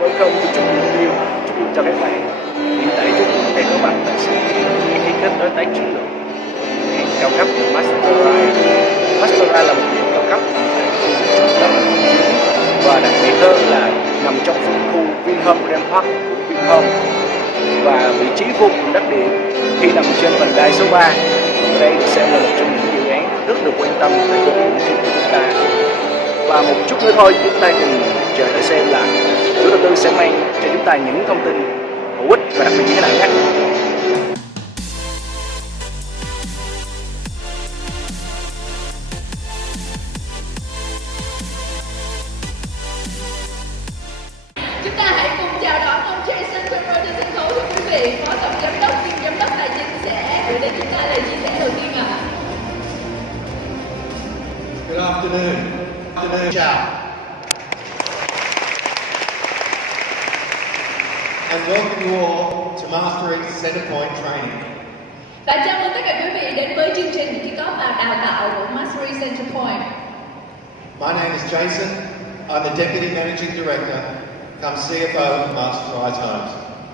Với không chúc điều cho các bạn. Hiện tại chúng tôi đang có mặt tại sự kiện ký kết đối tác chiến lược hạng cao cấp của Masteri. Masteri là một hạng cao cấp tại khu vực đất và đặc biệt hơn là nằm trong phân khu Vinhome Grand Park của Vinhome và vị trí vô cùng đắc địa khi nằm trên vành đai số 3. Đây được xem là một trong những dự án rất được quan tâm tại khu vực của chúng ta. Và một chút nữa thôi, chúng ta cùng chờ đợi xem là chủ đầu tư sẽ mang cho chúng ta những thông tin hữu ích và đặc biệt như thế nào nhé. Chúng ta hãy cùng chào đón ông Jason trên sân khấu thưa quý vị. Phó tổng giám đốc kiêm giám đốc tài chính sẽ gửi đến chúng ta lời chia sẻ đầu tiên ạ. Good afternoon. Ciao. And welcome you all to Masteri Centerpoint Training. Và chào mừng tất cả quý vị đến với chương trình kick off và đào tạo của Masteri Centerpoint. My name is Jason. I'm the Deputy Managing Director, come CFO of Masteri Homes.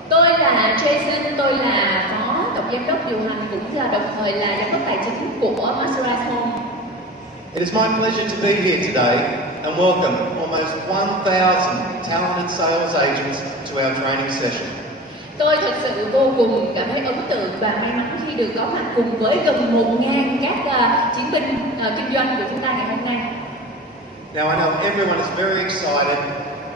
Tôi là Jason, tôi là phó tổng giám đốc điều hành cũng là đồng thời là giám đốc tài chính của Masteri Home. It is my pleasure to be here today and welcome almost 1,000 talented sales agents to our training session. Tôi thật sự vô cùng cảm thấy ấn tượng và may mắn khi được có mặt cùng với gần 1.000 các chiến binh kinh doanh của chúng ta ngày hôm nay. Now I know everyone is very excited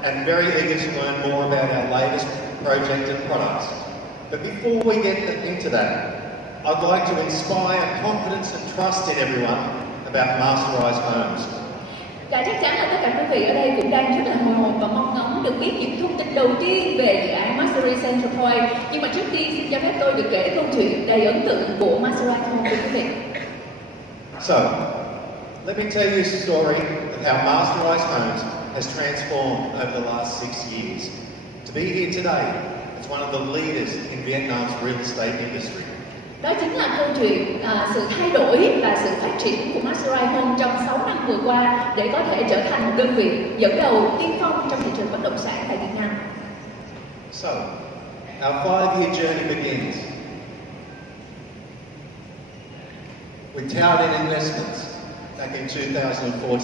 and very eager to learn more about our latest project and products. But before we get into that, I'd like to inspire confidence and trust in everyone about Masteri Homes. Và chắc chắn là tất cả quý vị ở đây cũng đang rất là hồi hộp và mong ngóng được biết những thông tin đầu tiên về dự án Masteri Centerpoint. Nhưng mà trước tiên xin cho phép tôi được kể câu chuyện đầy ấn tượng của Masteri Home với quý vị. So, let me tell you a story of how Masteri Homes has transformed over the last 6 years to be here today as one of the leaders in Vietnam's real estate industry. Đó chính là câu chuyện sự thay đổi và sự phát triển của Masteri Home trong 6 năm vừa qua để có thể trở thành một đơn vị dẫn đầu tiên phong trong thị trường bất động sản tại Việt Nam. So, our 5-year journey begins with TOÁN Investments back in 2014.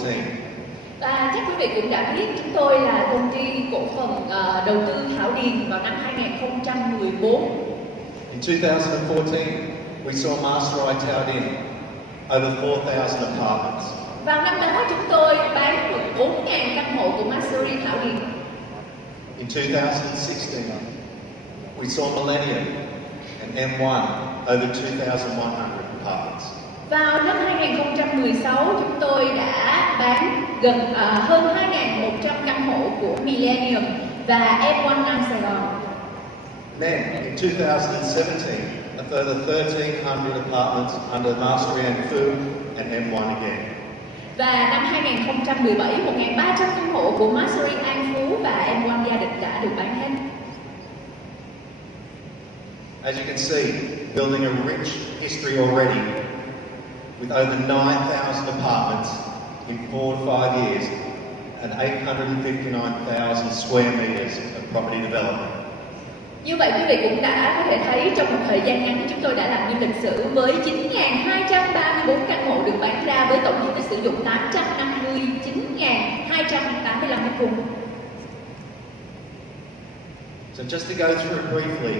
Và chắc quý vị cũng đã biết chúng tôi là công ty cổ phần đầu tư Thảo Điền vào năm 2014. In 2014, we saw Masteri TOÁN over 4,000 apartments. Vào năm đó chúng tôi bán được 4.000 căn hộ của Masteri Thảo Điền. In 2016, we saw Millennium and M1 over 2,100 apartments. Vào năm 2016, chúng tôi đã bán gần hơn 2.100 căn hộ của Millennium và M1 Nam Sài Gòn. Then, in 2017, a further 1,300 apartments under Masteri and Food and M1 again. Và năm 2017, 1.300 căn hộ của Masteri An Phú và M1 Gia Định đã được bán hết. As you can see, building a rich history already with over 9,000 apartments in 4 to 5 years and 859,000 square meters of property development. Như vậy quý vị cũng đã có thể thấy trong một thời gian ngắn chúng tôi đã làm nên lịch sử với 9.234 căn hộ được bán ra với tổng diện tích sử dụng 859.285 m². So just to go through briefly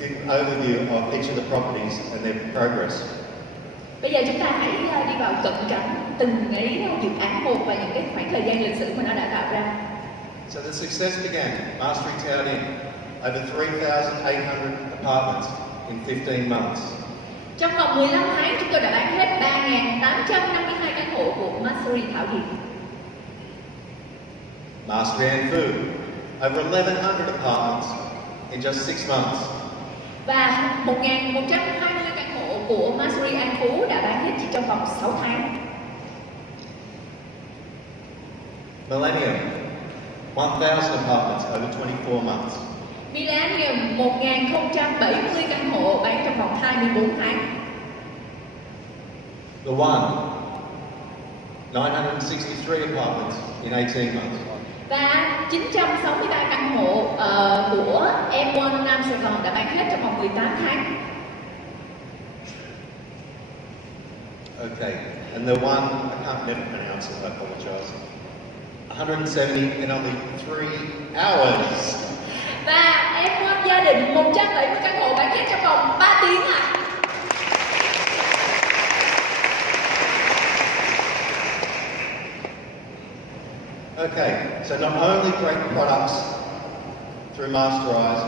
an overview of each of the properties and their progress. Bây giờ chúng ta hãy đi vào cận cảnh từng ấy dự án một và những cái khoảng thời gian lịch sử mà nó đã tạo ra. So the success began. Masteri TOÁN over 3,800 apartments in 15 months. Trong vòng 15 tháng chúng tôi đã bán hết 3.852 căn hộ của Masteri Thảo Điền. Masteri and Food over 1,100 apartments in just 6 months. Và 1.120 căn hộ của Masteri An Phú đã bán hết chỉ trong vòng 6 tháng. Millennium, 1,000 apartments over 24 months. Millennium, 1.070 căn hộ bán trong vòng 24 tháng. The One, 963 apartments in 18 months. Và 963 căn hộ của M1 Nam Sài Gòn đã bán hết trong vòng 18 tháng. Okay, and the one, I can't never pronounce it, I apologize. 170 in only 3 hours. Và M1 gia đình 170 căn hộ bán hết trong vòng 3 tiếng ạ. Okay, so not only great products through Masterize,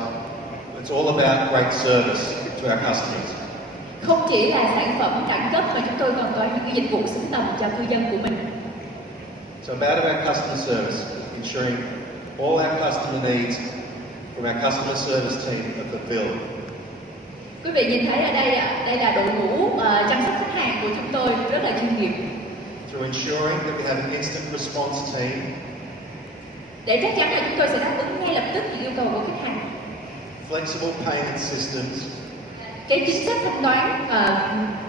it's all about great service to our customers. Không chỉ là sản phẩm đẳng cấp mà chúng tôi còn có những cái dịch vụ xứng tầm cho cư dân của mình. So about our customer service, ensuring all our customer needs from our customer service team are fulfilled. Quý vị nhìn thấy ở đây đây là đội ngũ chăm sóc khách hàng của chúng tôi rất là chuyên nghiệp. Through ensuring that we have an instant response team. Để chắc chắn là chúng tôi sẽ đáp ứng ngay lập tức những yêu cầu của khách hàng. Flexible payment systems. Cái chính sách thanh toán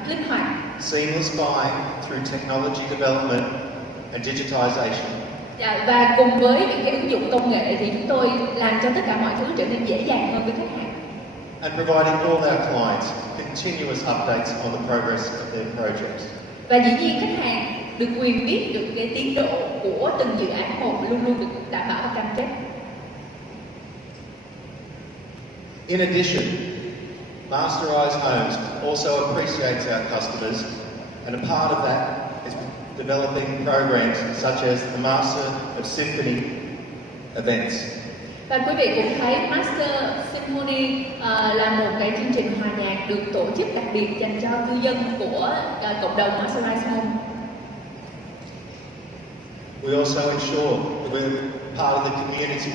linh hoạt. Seamless buying through technology development and digitization. Và cùng với những cái ứng dụng công nghệ thì chúng tôi làm cho tất cả mọi thứ trở nên dễ dàng hơn với khách hàng. And providing all our clients continuous updates on the progress of their projects. Và dĩ nhiên khách hàng được quyền biết được cái tiến độ của từng dự án một luôn luôn được đảm bảo và cam kết. In addition, Masterize Homes also appreciates our customers, and a part of that is developing programs such as the Master of Symphony events. Và quý vị cũng thấy Master Symphony là một cái chương trình hòa nhạc được tổ chức đặc biệt dành cho cư dân của cộng đồng Masterize Home. We also ensure that we're part of the community.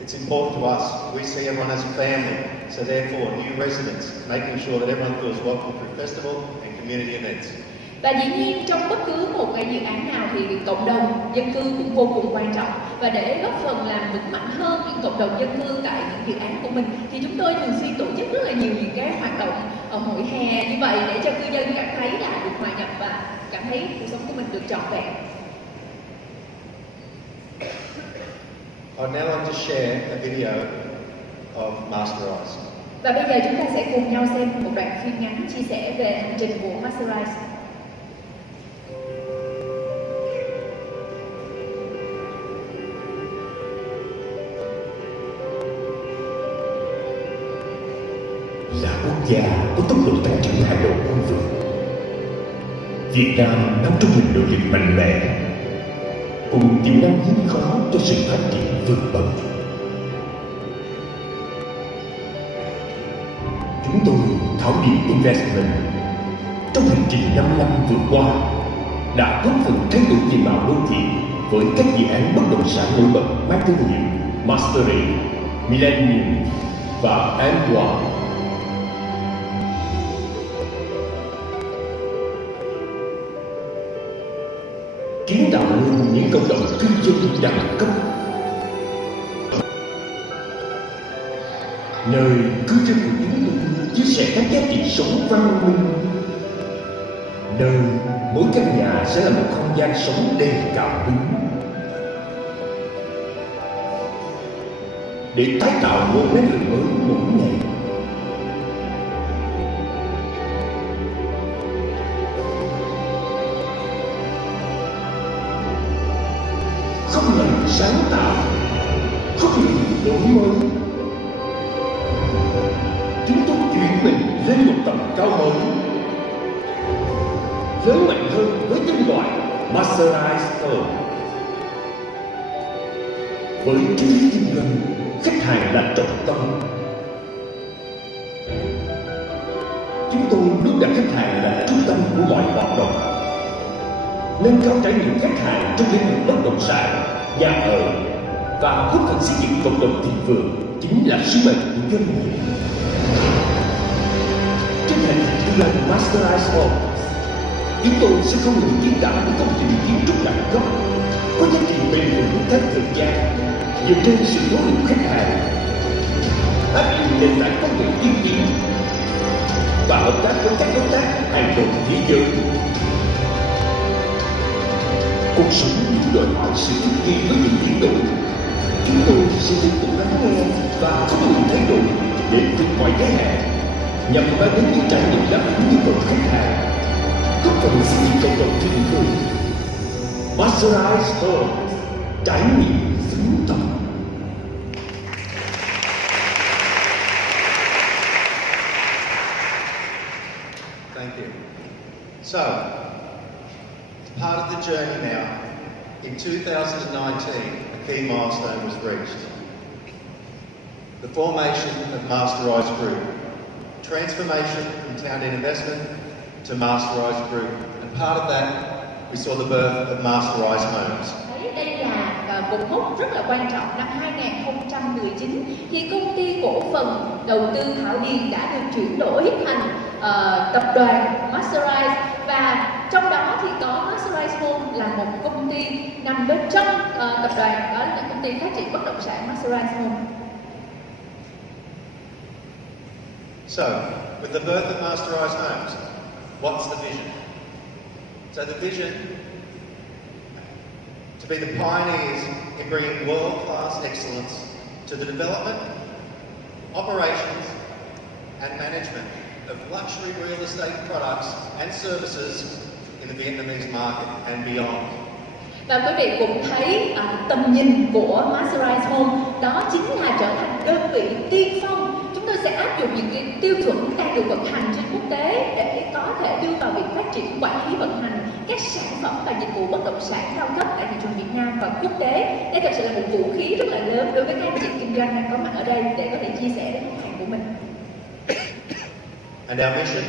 It's important to us. We see everyone as a family, so therefore new residents, making sure that everyone feels welcome through festival and community events. Và dĩ nhiên trong bất cứ một cái dự án nào thì cộng đồng dân cư cũng vô cùng quan trọng. Và để góp phần làm vững mạnh hơn những cộng đồng dân cư tại những dự án của mình thì chúng tôi thường xuyên tổ chức rất là nhiều những cái hoạt động ở hội hè như vậy để cho cư dân cảm thấy là được hòa nhập và cảm thấy cuộc sống của mình được trọn vẹn. I'd now like to share a video of Masterize. Và bây giờ chúng ta sẽ cùng nhau xem một đoạn phim ngắn chia sẻ về hành trình của Masterize. Là quốc gia có tốc độ tăng trưởng hàng đầu khu vực, Việt Nam nắm trong mình nội lực mạnh mẽ cùng tiềm năng hiếm có cho sự phát triển vượt bậc. Chúng tôi thảo điểm investment trong hành trình 5 năm vừa qua đã góp phần thay đổi diện mạo đô thị với các dự án bất động sản nổi bật mang thương hiệu Masteri, Millennium và M1. Kiến tạo nên những cộng đồng cư dân đẳng cấp, nơi cư dân của chúng tôi chia sẻ các giá trị sống văn minh, nơi mỗi căn nhà sẽ là một không gian sống đầy cảm hứng, để tái tạo một nét lực mới mỗi ngày. Không ngừng sáng tạo, không ngừng đổi mới, chúng tôi chuyển mình lên một tầm cao mới, lớn mạnh hơn với tên gọi Masterize. Với triết lý kinh doanh, khách hàng là trọng tâm. Chúng tôi luôn đặt khách hàng là trung tâm của mọi hoạt động, nâng cao trải nghiệm khách hàng trong lĩnh vực bất động sản, nhà ở và góp phần xây dựng cộng đồng thịnh vượng chính là sứ mệnh của doanh nghiệp. Trên hành trình kinh doanh Masterize Home, chúng tôi sẽ không ngừng kiến tạo những công trình kiến trúc đẳng cấp có giá trị bền vững theo thời gian, dựa trên sự nỗ lực khách hàng, áp dụng nền tảng công nghệ tiên tiến và hợp tác với các đối tác hàng đầu thế giới. Cuộc sống những đòi hỏi sự thích nghi với những biến đổi. Chúng tôi sẽ tiếp tục lắng nghe và không ngừng thay đổi để vượt mọi giới hạn, nhằm mang đến những trải nghiệm đáp ứng nhu cầu khách hàng, góp phần xây dựng cộng đồng thiên nhiên. Masteri Home, trải nghiệm xứng tầm. Thank you. So, as part of the journey now, in 2019, a key milestone was reached. The formation of Masteri Group, transformation from TOWN investment to Masteri Group, and part of that, we saw the birth of Masteri Homes. Thấy đây là cột mốc rất là quan trọng năm 2019 khi công ty cổ phần đầu tư Thảo Điền đã được chuyển đổi thành tập đoàn Masteri, và trong đó thì có Masteri Home là một công ty nằm bên trong tập đoàn, đó là công ty phát triển bất động sản Masteri Home. So, with the birth of Masteri Homes, what's the vision? So the vision, to be the pioneers in bringing world-class excellence to the development, operations and management of luxury real estate products and services in the Vietnamese market and beyond. Và quý vị cũng thấy tầm nhìn của Masteri Home đó chính là trở thành đơn vị tiên phong. Chúng tôi sẽ áp dụng những cái tiêu chuẩn đang được vận hành trên quốc tế để có thể đưa vào việc phát triển, quản lý, vận hành các sản phẩm và dịch vụ bất động sản cao cấp tại thị trường Việt Nam và quốc tế. Đây thật sự là một vũ khí rất là lớn đối với các anh chị kinh doanh đang có mặt ở đây để có thể chia sẻ với khách hàng của mình. And our mission,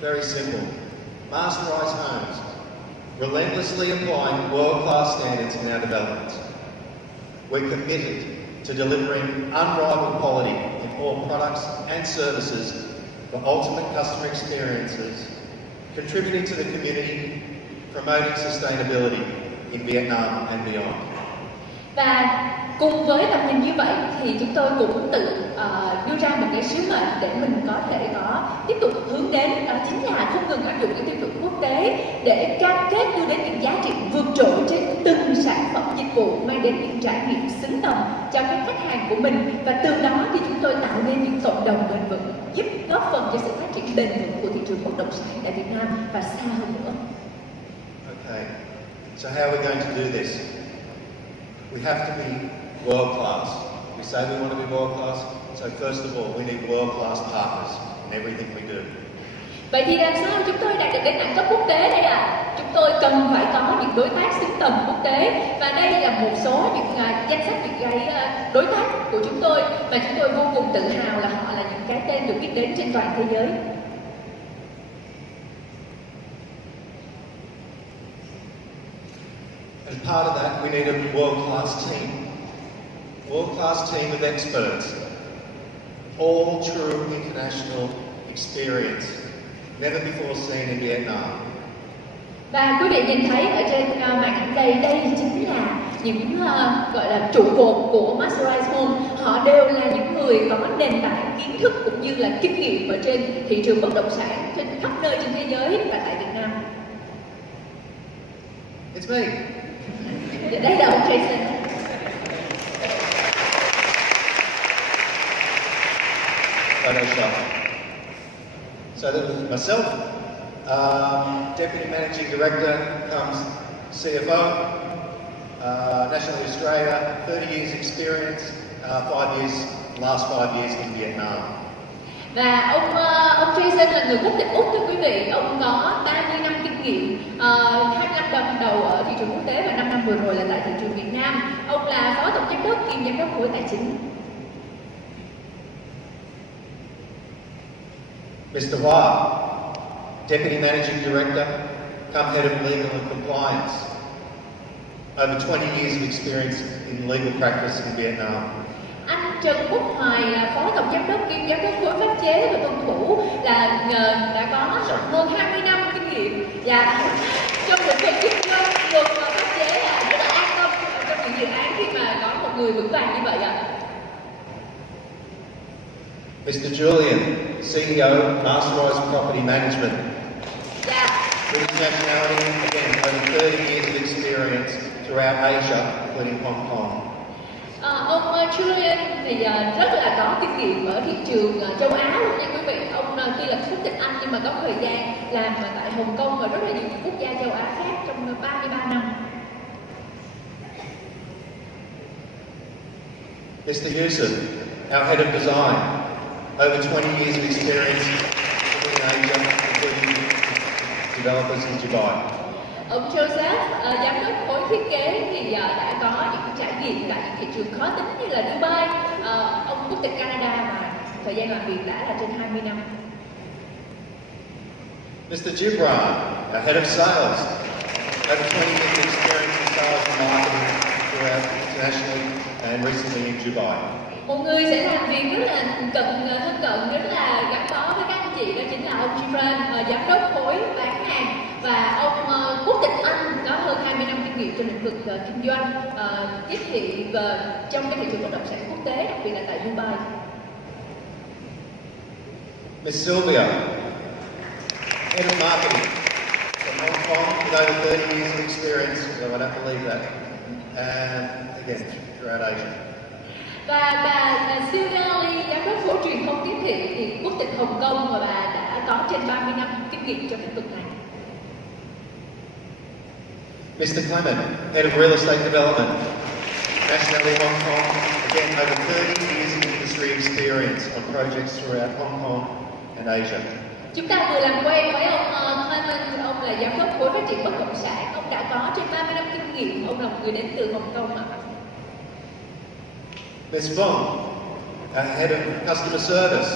very simple. Masteri Homes, relentlessly applying world-class standards in our development. We're committed to delivering unrivaled quality in all products and services for ultimate customer experiences, contributing to the community, promoting sustainability in Vietnam and beyond. Và cùng với tầm nhìn như vậy thì chúng tôi cũng tự đưa ra một cái sứ mệnh để mình có thể tiếp tục hướng đến, đó chính là không ngừng áp dụng những tiêu chuẩn quốc tế để cam kết đưa đến những giá trị vượt trội trên từng sản phẩm dịch vụ, mang đến những trải nghiệm xứng tầm cho các khách hàng của mình, và từ đó thì chúng tôi tạo nên những cộng đồng bền vững, giúp góp phần cho sự phát triển bền vững của thị trường bất động sản tại Việt Nam và xa hơn nữa. Okay, so how are we going to do this? We have to be world class. We say we want to be world class, so first of all, we need world class partners in everything we do. Vậy thì làm sao chúng tôi đạt được đến đẳng cấp quốc tế đây ạ? Chúng tôi cần phải có những đối tác xứng tầm quốc tế, và đây là một số những danh sách những cái đối tác của chúng tôi mà chúng tôi vô cùng tự hào là họ là những cái tên được biết đến trên toàn thế giới. As part of that, we need a world-class team. World-class team of experts. All true international experience. Never before seen in Vietnam. Và quý vị nhìn thấy ở trên màn ảnh đây chính là những gọi là trụ cột của Masteri Home. Họ đều là những người có nền tảng kiến thức cũng như là kinh nghiệm ở trên thị trường bất động sản trên khắp nơi trên thế giới và tại Việt Nam. It's me. Đây là ông Jason. Photoshop. So that was myself, Deputy Managing Director, comes CFO, nationally Australia, 30 years experience, last 5 years in Vietnam. Và ông Jason là người quốc tịch Úc thưa quý vị. Ông có 30 năm kinh nghiệm, 25 năm đầu ở thị trường quốc tế và 5 năm vừa rồi là tại thị trường Việt Nam. Ông là phó tổng giám đốc kiêm giám đốc khối tài chính. Mr. Hoa, Deputy Managing Director, come Head of Legal and Compliance. Over 20 years of experience in legal practice in Vietnam. Anh Trần Quốc Hoài là phó tổng giám đốc kiêm giám đốc khối pháp chế và tuân thủ, là đã có hơn 20 năm kinh nghiệm và trong lĩnh vực kinh doanh, luật và pháp chế rất là an tâm trong những dự án khi mà có một người vững vàng như vậy ạ. Mr. Julian, CEO, Masteri Property Management. British nationality, again, over 30 years of experience throughout Asia, including Hong Kong. Ông Julian thì rất là có kinh nghiệm ở thị trường châu Á luôn nha quý vị. Ông tuy là quốc tịch Anh nhưng mà có thời gian làm tại Hồng Kông và rất là nhiều quốc gia châu Á khác trong 33 năm. Mr. Yusuf, our head of design, over 20 years of experience in Asia, including developers in Dubai. Ông Joseph, giám đốc khối thiết kế thì đã có những trải nghiệm tại những thị trường khó tính như là Dubai. Ông quốc tịch Canada mà thời gian làm việc đã là trên 20 năm. Mr. Gibran, our head of sales, over 20 years of experience in sales and marketing throughout internationally and recently in Dubai. Một người sẽ làm việc rất là thân cận, rất là gắn bó với các anh chị, đó chính là ông Gibran, giám đốc khối bán hàng, và ông quốc tịch Anh có hơn 20 năm kinh nghiệm trong lĩnh vực kinh doanh, tiếp thị trong cái thị trường bất động sản quốc tế, đặc biệt là tại Dubai. Ms. Sylvia, head of marketing from Hong Kong with over 30 years of experience, although I don't believe that, and again, throughout Asia. Và bà Sylvia Lee, giám đốc khối truyền thông tiếp thị thì quốc tịch Hồng Kông, và bà đã có trên 30 năm kinh nghiệm trong lĩnh vực này. Mr. Clement, head of real estate development, nationality Hong Kong, again over 30 years of industry experience on projects throughout Hong Kong and Asia. Chúng ta vừa làm quen với ông Clement, ông là giám đốc khối phát triển bất động sản, ông đã có trên 30 năm kinh nghiệm, ông là một người đến từ Hồng Kông. Ms. Phong, head of customer service,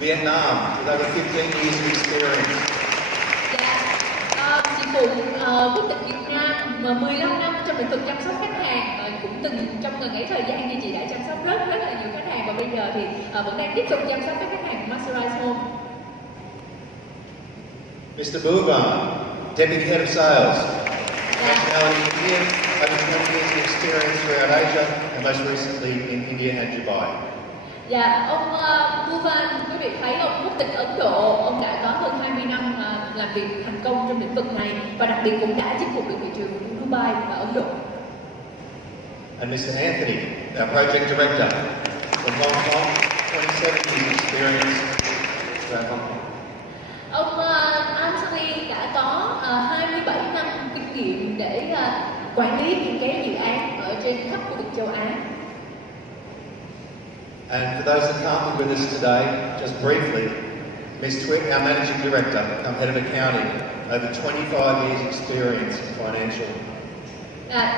Vietnam, with over 15 years of experience. Dạ, chị Phụng, quốc tịch Việt Nam, 15 năm trong lĩnh vực chăm sóc khách hàng, cũng từng trong ngần ấy thời gian thì chị đã chăm sóc rất là nhiều khách hàng, và bây giờ thì vẫn đang tiếp tục chăm sóc các khách hàng của Masteri Home. Mr. Bhuvan, deputy head of sales, nationality Indian, over 20 years of experience throughout Asia, and most recently in India and Dubai. Dạ, ông Bhuvan, quý vị thấy ông quốc tịch Ấn Độ, ông đã có hơn 20 năm làm việc thành công trong lĩnh vực này, và đặc biệt cũng đã chinh phục được thị trường của Dubai và Ấn Độ. And Mr. Anthony, our project director from Hong Kong, 27 years experience throughout Hong Kong. Ông Anthony đã có 27 năm kinh nghiệm để quản lý những cái dự án ở trên khắp khu vực châu Á. And for those that can't be with us today, just briefly, Ms. TRÁI, our managing director, head of accounting, over 25 years experience in financial.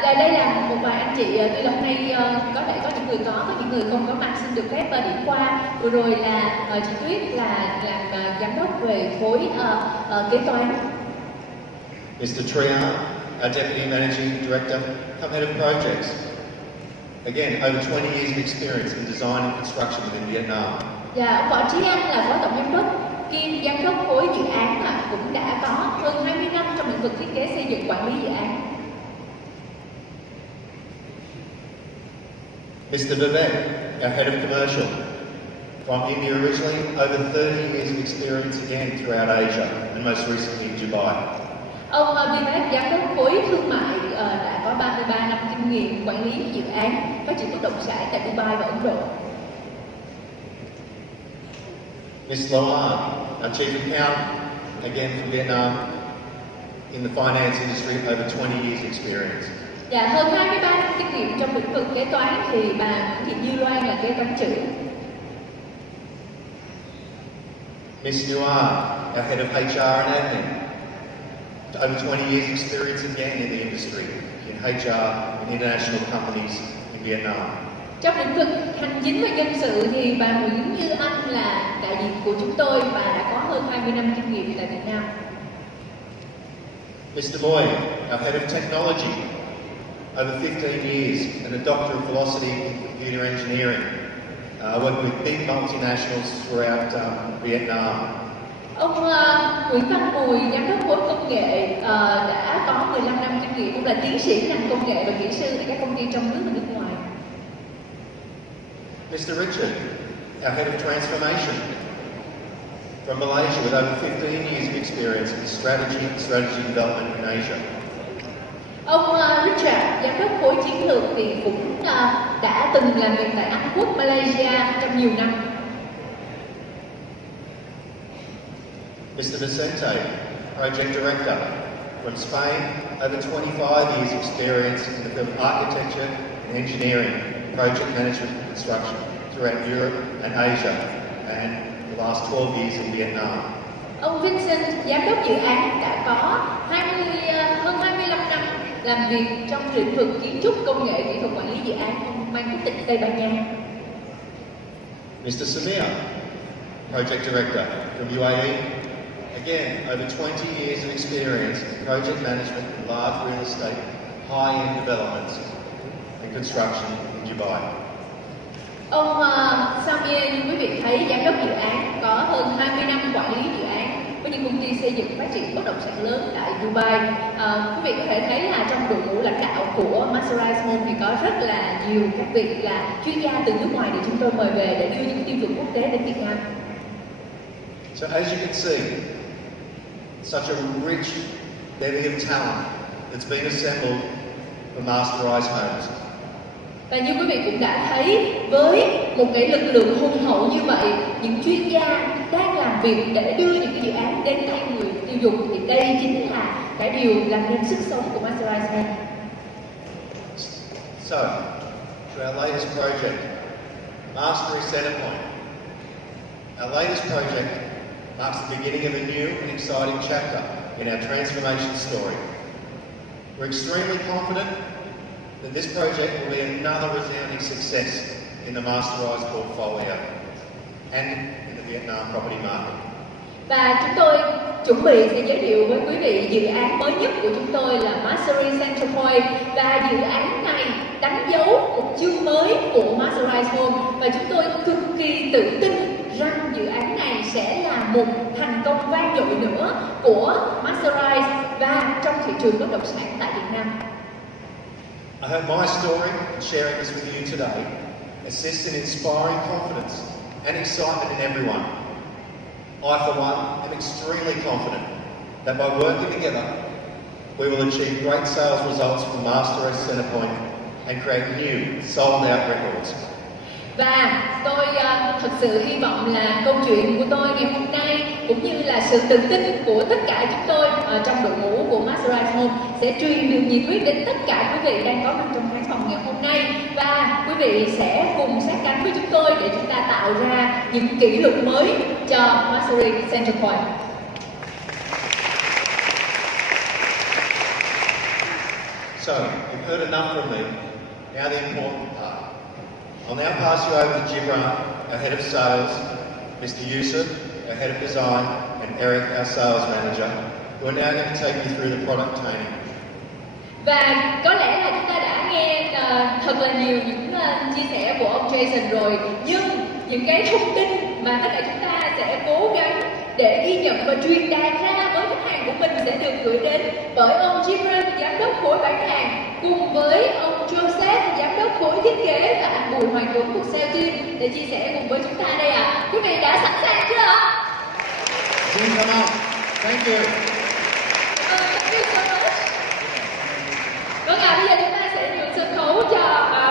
Đây là một vài anh chị, tuy là hôm nay có thể có những người có những người không có mặt, xin được phép điểm qua. Vừa rồi là chị Tuyết là làm giám đốc về khối kế toán. Mr. Trian, our deputy managing director, head of projects. Again, over 20 years of experience in design and construction within Vietnam. Dạ, ông Võ Trí Anh là phó tổng giám đốc kiêm giám đốc khối dự án, cũng đã có hơn 20 năm trong lĩnh vực thiết kế xây dựng quản lý dự án. Mr. Vivek, our head of commercial, from India originally, over 30 years of experience again throughout Asia, and most recently in Dubai. Ông Vivek, giám đốc khối thương mại, đã có 33 năm kinh nghiệm quản lý dự án phát triển bất động sản tại Dubai và Ấn Độ. Ms. Loan, our chief accountant, again from Vietnam, in the finance industry, over 20 years experience. Dạ, hơn 23 năm kinh nghiệm trong lĩnh vực kế toán thì bà Nguyễn Thị Như Loan là kế toán trưởng. Ms. Nguyen, our head of HR and admin, over 20 years experience again in the industry, in HR and international companies in Vietnam. Trong lĩnh vực hành chính và nhân sự thì bà Nguyễn Như Anh là đại diện của chúng tôi và đã có hơn 20 năm kinh nghiệm tại Việt Nam. Mr. Moy, our head of technology, over 15 years and a Doctor of Philosophy in Computer Engineering, working with big multinationals throughout Vietnam. Ông Nguyễn Văn Mùi, giám đốc khối công nghệ, đã có 15 năm kinh nghiệm, cũng là tiến sĩ ngành công nghệ và kỹ sư tại các công ty trong nước và nước ngoài. Mr. Richard, our head of transformation, from Malaysia with over 15 years of experience in strategy development in Asia. Ông Richard, giám đốc khối chiến lược thì cũng đã từng làm việc tại Anh Quốc, Malaysia trong nhiều năm. Mr. Vicente, Project Director from Spain, over 25 years experience in the field of architecture and engineering, project management and construction throughout Europe and Asia, and the last 12 years in Vietnam. Ông Vincent, giám đốc dự án đã có hơn 25 năm làm việc trong lĩnh vực kiến trúc, công nghệ, kỹ thuật quản lý dự án. Ông mang quốc tịch Tây Ban Nha. Mr. Samir, Project Director from UAE. Again, over 20 years of experience in project management in large real estate, high-end developments and construction in Dubai. Ông Samir, như quý vị thấy, giám đốc dự án có hơn 20 năm quản lý dự án với những công ty xây dựng phát triển bất động sản lớn tại Dubai. Quý vị có thể thấy là trong đội ngũ lãnh đạo của Masteri Home thì có rất là nhiều các vị là chuyên gia từ nước ngoài để chúng tôi mời về để đưa những tiêu chuẩn quốc tế đến Việt Nam. So as you can see, such a rich bevy of talent that's been assembled for Masteri Homes. Và như quý vị cũng đã thấy, với một cái lực lượng hùng hậu như vậy, những chuyên gia đang làm việc để đưa những cái dự án đến tay người tiêu dùng, thì đây chính là cái điều làm nên sức sống của Masteri Home. So, to our latest project, Masteri Centrepoint. Our latest project marks the beginning of a new and exciting chapter in our transformation story. We're extremely confident that this project will be another resounding success in the Masteri portfolio and in the Vietnam property market. Và chúng tôi chuẩn bị sẽ giới thiệu với quý vị dự án mới nhất của chúng tôi là Masteri Centrepoint, và dự án này đánh dấu một chương mới của Masteri Home, và chúng tôi cực kỳ tự tin rằng dự án này sẽ là một thành công vang dội nữa của Masteri và trong thị trường bất động sản tại Việt Nam. I hope my story and sharing this with you today assists in inspiring confidence and excitement in everyone. I, for one, am extremely confident that by working together, we will achieve great sales results from Masteri Centrepoint and create new, sold-out records. Và tôi thật sự hy vọng là câu chuyện của tôi ngày hôm nay cũng như là sự tự tin của tất cả chúng tôi trong đội ngũ của Masteri Home sẽ truyền được nhiệt huyết đến tất cả quý vị đang có mặt trong khán phòng ngày hôm nay, và quý vị sẽ cùng sát cánh với chúng tôi để chúng ta tạo ra những kỷ lục mới cho Masteri Centrepoint. So, you've heard enough from me. Now the important part. I'll now pass you over to Gibran, our head of sales, Mr. Yusuf, our head of design, and Eric, our sales manager, who are now going to take you through the product training. Và có lẽ là chúng ta đã nghe thật là nhiều những chia sẻ của ông Jason rồi, nhưng những cái thông tin mà tất cả chúng ta sẽ cố gắng để ghi nhận và truyền đạt ra với khách hàng của mình sẽ được gửi đến bởi ông Gibran, giám đốc khối bán hàng, cùng với ông Joseph, giám đốc khối thiết kế, và anh Bùi Hoàng Tuấn của Sales Team để chia sẻ cùng với chúng ta đây ạ. Quý vị đã sẵn sàng chưa ạ? Jim, come on. Thank you. Thank you so much. Vâng ạ, bây giờ chúng ta sẽ nhường sân khấu cho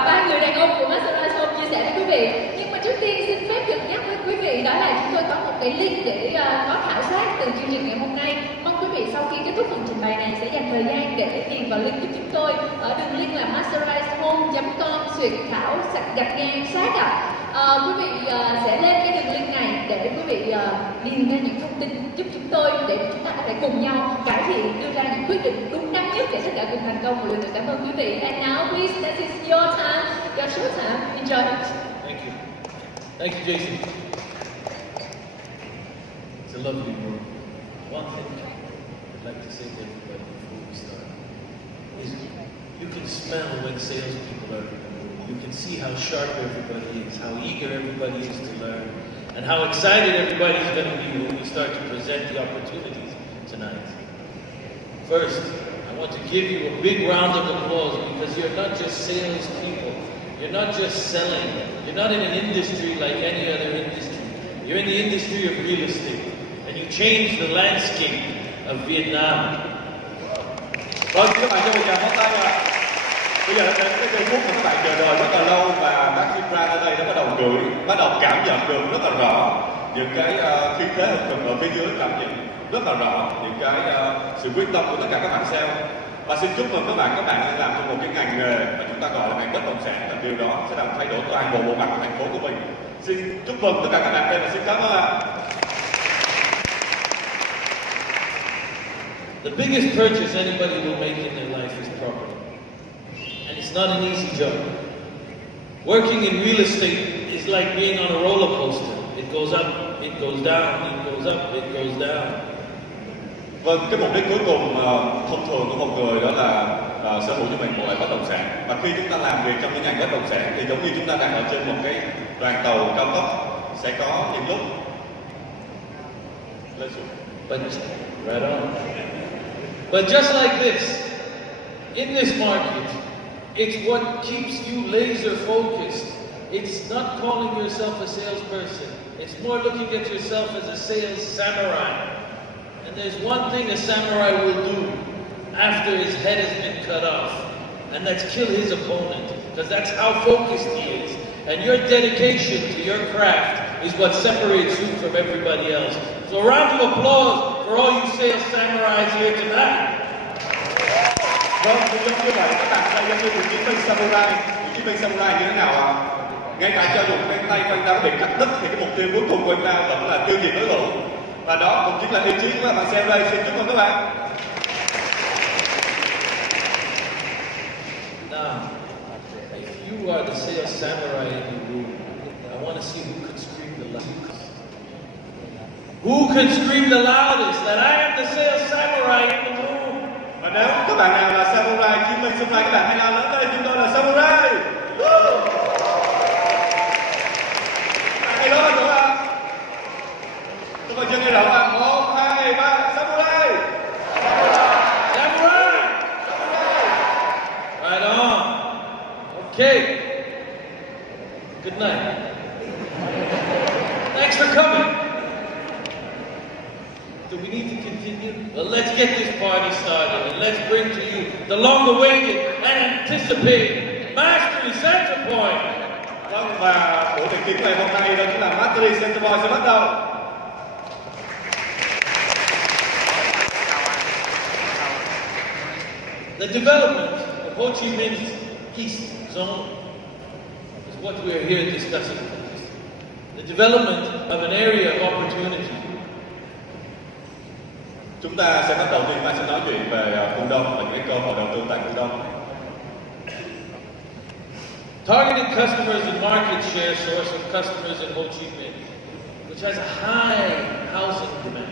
ba người đàn ông của Masteri Home chia sẻ với quý vị. Nhưng mà trước tiên xin phép được nhắc với quý vị đó là chúng tôi có một cái link để có khảo sát từ chương trình ngày hôm nay. Mong quý vị sau khi kết thúc phần trình bày này sẽ dành thời gian để điền vào link của chúng tôi ở đường link là masterihome.com/khảo-sát quý vị sẽ lên cái đường link này để quý vị điền ra những thông tin giúp chúng tôi để chúng ta có thể cùng nhau cải thiện, đưa ra những quyết định đúng đắn nhất để tất cả cùng thành công. Một lần nữa cảm ơn quý vị. And now please, this is your time, your short time. Enjoy it. Thank you. Thank you, Jason. It's a lovely room. One thing I'd like to say to everybody before we start is you can smell when salespeople are in the room. You can see how sharp everybody is, how eager everybody is to learn, and how excited everybody is going to be when we start to present the opportunities tonight. First, I want to give you a big round of applause because you're not just salespeople. You're not just selling. You're not in an industry like any other industry. You're in the industry of real estate, and you change the landscape of Vietnam. Vâng, các bạn cho một tràng pháo tay ạ. Bây giờ đến cái giây phút mà các bạn chờ đợi rất là lâu và bác Kim Ra ở đây đã bắt đầu cảm nhận được rất là rõ những cái khí thế hừng hực ở phía dưới, cảm nhận rất là rõ những cái sự quyết tâm của tất cả các bạn sale. Và xin chúc mừng các bạn đang làm trong một cái ngành nghề mà chúng ta gọi là ngành bất động sản, và điều đó sẽ làm thay đổi toàn bộ bộ mặt của thành phố của mình. Xin chúc mừng tất cả các bạn đây và xin cảm ơn ạ. The biggest purchase anybody will make in their life is property. And it's not an easy job. Working in real estate is like being on a roller coaster. It goes up, it goes down, it goes up, it goes down. Vâng, cái mục đích cuối cùng thông thường của một người đó là sở hữu cho mình một loại bất động sản. Và khi chúng ta làm việc trong cái ngành bất động sản thì giống như chúng ta đang ở trên một cái đoàn tàu cao tốc, sẽ có những lúc lên xuống. But right on. But just like this, in this market, it's what keeps you laser focused. It's not calling yourself a salesperson. It's more looking at yourself as a sales samurai. And there's one thing a samurai will do after his head has been cut off, and that's kill his opponent, because that's how focused he is. And your dedication to your craft is what separates you from everybody else. So a round of applause for all you sales samurais here tonight. Vâng, cũng giống như vậy, các bạn đây giống như một chiến binh samurai. Một chiến binh samurai như thế nào ạ? Ngay cả cho dù cái tay của anh ta bị cắt đứt thì cái mục tiêu cuối cùng của anh ta vẫn là tiêu diệt đối thủ. Và đó cũng chính là ý chí của các bạn xem đây. Xin chúc mừng các bạn. Now, if you are the sales samurai in the room, I want to see who can scream the loudest. Who can scream the loudest that I am the sales samurai in the room? Và nếu các bạn nào là samurai, chiến binh samurai, các bạn hãy lao lớn đây, chúng tôi là samurai. Hãy lớn hơn nữa ạ. Chúng tôi chân ngay đầu ạ. 1, 2, 3, samurai. Samurai! Right on. Okay. Good night. Thanks for coming. Do we need to continue? Well, let's get this party started and let's bring to you the long-awaited and anticipated Masteri Center Point. Vâng, và buổi tiệc kiếm ngày hôm nay đó chính là Masteri Center Point sẽ bắt đầu. The development of Ho Chi Minh's East Zone is what we are here discussing. The development of an area of opportunity. Chúng ta sẽ bắt đầu tiên sẽ nói chuyện về phương Đông và những cái cơ hội đầu tư tại phương Đông. Targeting customers and market share source of customers in Ho Chi Minh, which has a high housing demand.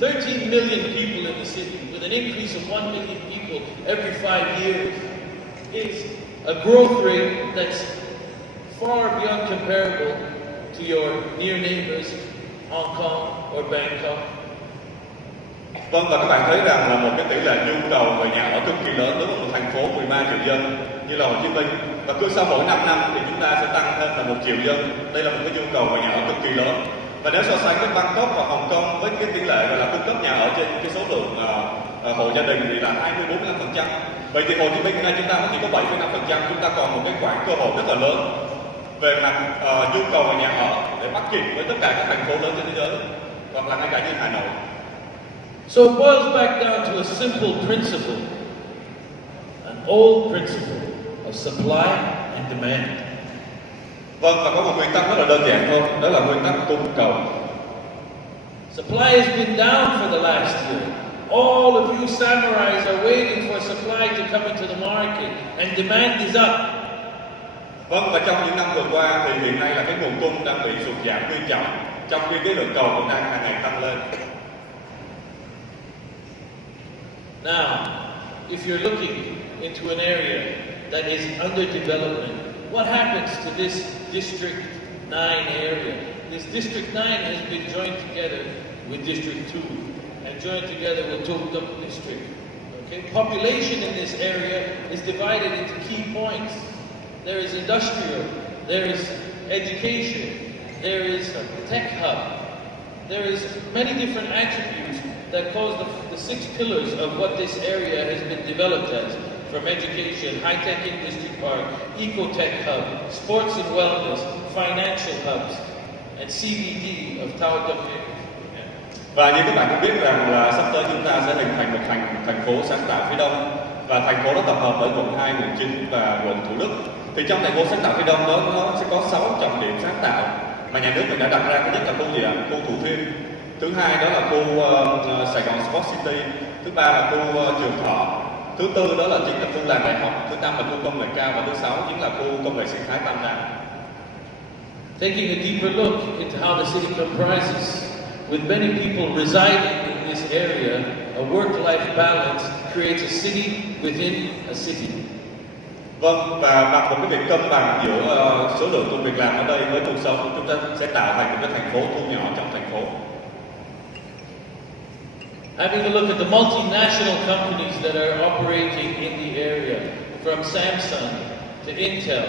13 million people in the city, with an increase of 1 million people every 5 years, is a growth rate that's far beyond comparable to your near neighbors, Hong Kong or Bangkok. Vâng, và các bạn thấy rằng là một cái tỷ lệ nhu cầu về nhà ở cực kỳ lớn đối với một thành phố 13 triệu dân như là Hồ Chí Minh, và cứ sau mỗi 5 năm thì chúng ta sẽ tăng thêm là 1 triệu dân. Đây là một cái nhu cầu về nhà ở cực kỳ lớn. Và nếu so sánh với Bangkok và Hồng Kông với cái tỷ lệ là cung cấp nhà ở trên cái số lượng hộ gia đình thì là 20-45%. Vậy thì Hồ Chí Minh hôm nay chúng ta chỉ có 7,5%, chúng ta còn một cái khoảng cơ hội rất là lớn về mặt nhu cầu về nhà ở để bắt kịp với tất cả các thành phố lớn trên thế giới, hoặc là ngay cả như Hà Nội. So it boils back down to a simple principle, an old principle of supply and demand. Vâng, và có một nguyên tắc rất là đơn giản thôi, đó là nguyên tắc cung cầu. Supply has been down for the last year. All of you samurais are waiting for supply to come into the market, and demand is up. Vâng, và trong những năm vừa qua thì hiện nay là cái nguồn cung đang bị sụt giảm nghiêm trọng, trong khi cái lượng cầu cũng đang hàng ngày tăng lên. Now, if you're looking into an area that is under development, what happens to this District 9 area? This District 9 has been joined together with District 2 and joined together with TrucDung District. Okay? Population in this area is divided into key points. There is industrial, there is education, there is tech hub, there is many different attributes that cause the the 6 pillars of what this area has been developed as, from education, high-tech industry park, eco-tech hub, sports and wellness, financial hubs, and CBD of TRÁI. Và như các bạn cũng biết rằng là sắp tới chúng ta sẽ hình thành một thành phố sáng tạo phía Đông, và thành phố đó tập hợp bởi quận 2, quận 9 và quận Thủ Đức. Thì trong thành phố sáng tạo phía Đông đó nó sẽ có 6 trọng điểm sáng tạo mà nhà nước mình đã đặt ra. Thứ nhất là khu gì ạ? Khu Thủ Thiêm. Thứ hai đó là khu Sài Gòn Sport City. Thứ ba là khu Trường Thọ. Thứ tư đó là chính là khu làng đại học. Thứ năm là khu công nghệ cao, và thứ 6 chính là khu công nghệ sinh thái Tam Đa. Taking a deeper look into how the city comprises, with many people residing in this area, a work-life balance creates a city within a city. Vâng, và bằng một cái việc cân bằng giữa số lượng công việc làm ở đây với cuộc sống, chúng ta sẽ tạo thành một cái thành phố thu nhỏ trong thành phố. Having a look at the multinational companies that are operating in the area, from Samsung to Intel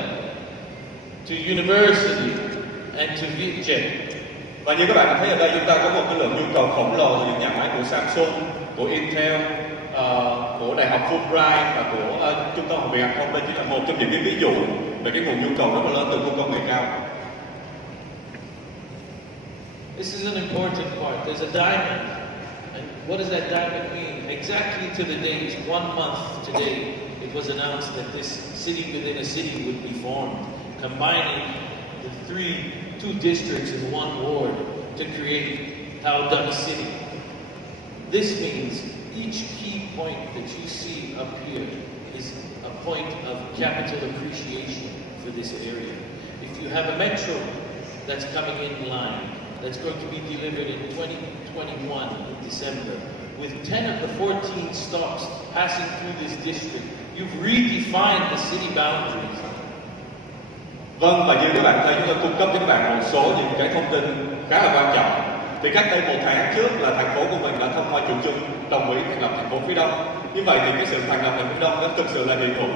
to University and to VIetJet. Và như các bạn thấy ở đây, chúng ta có một cái lượng nhu cầu khổng lồ từ những nhà máy của Samsung, của Intel, của Đại học Fulbright và của Trung tâm Học viện Hàng không. Đây chỉ là một trong những cái ví dụ về cái nguồn nhu cầu rất là lớn từ khu công nghệ cao. This is an important part. There's a diamond. And what does that diamond mean? Exactly to the date, 1 month today, it was announced that this city within a city would be formed, combining the 2 districts in 1 ward to create THÁNG City. This means each key point that you see up here is a point of capital appreciation for this area. If you have a metro that's coming in line, that's going to be delivered in 2021 in December, with 10 of the 14 stops passing through this district, you've redefined the city boundaries. Vâng, và như các bạn thấy, chúng tôi cung cấp cho các bạn một số những cái thông tin khá là quan trọng. Thì cách đây 1 tháng trước là thành phố của mình đã thông qua chủ trương đồng ý thành lập thành phố phía Đông. Như vậy thì cái sự thành lập thành phố phía Đông nó thực sự là hiện hữu.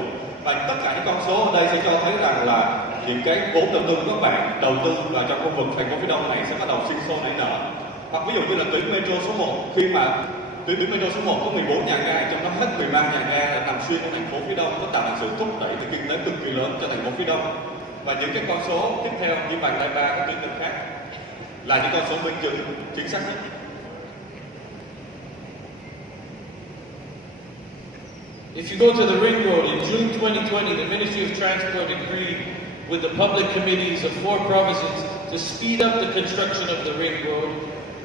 Và tất cả những con số ở đây sẽ cho thấy rằng là những cái vốn đầu tư của các bạn đầu tư vào trong khu vực thành phố phía Đông này sẽ bắt đầu sinh sôi nảy nở. Hoặc ví dụ như là tuyến metro số 1, khi mà tuyến metro số 1 có 14 nhà ga, trong đó hết 13 nhà ga là nằm xuyên của thành phố phía Đông, nó tạo thành sự thúc đẩy từ kinh tế cực kỳ lớn cho thành phố phía Đông. Và những cái con số tiếp theo như vành đai 3 các tuyến đường khác là những con số minh chứng chính xác nhất. If you go to the ring road in June 2020, the Ministry of Transport agreed with the public committees of 4 provinces to speed up the construction of the ring road,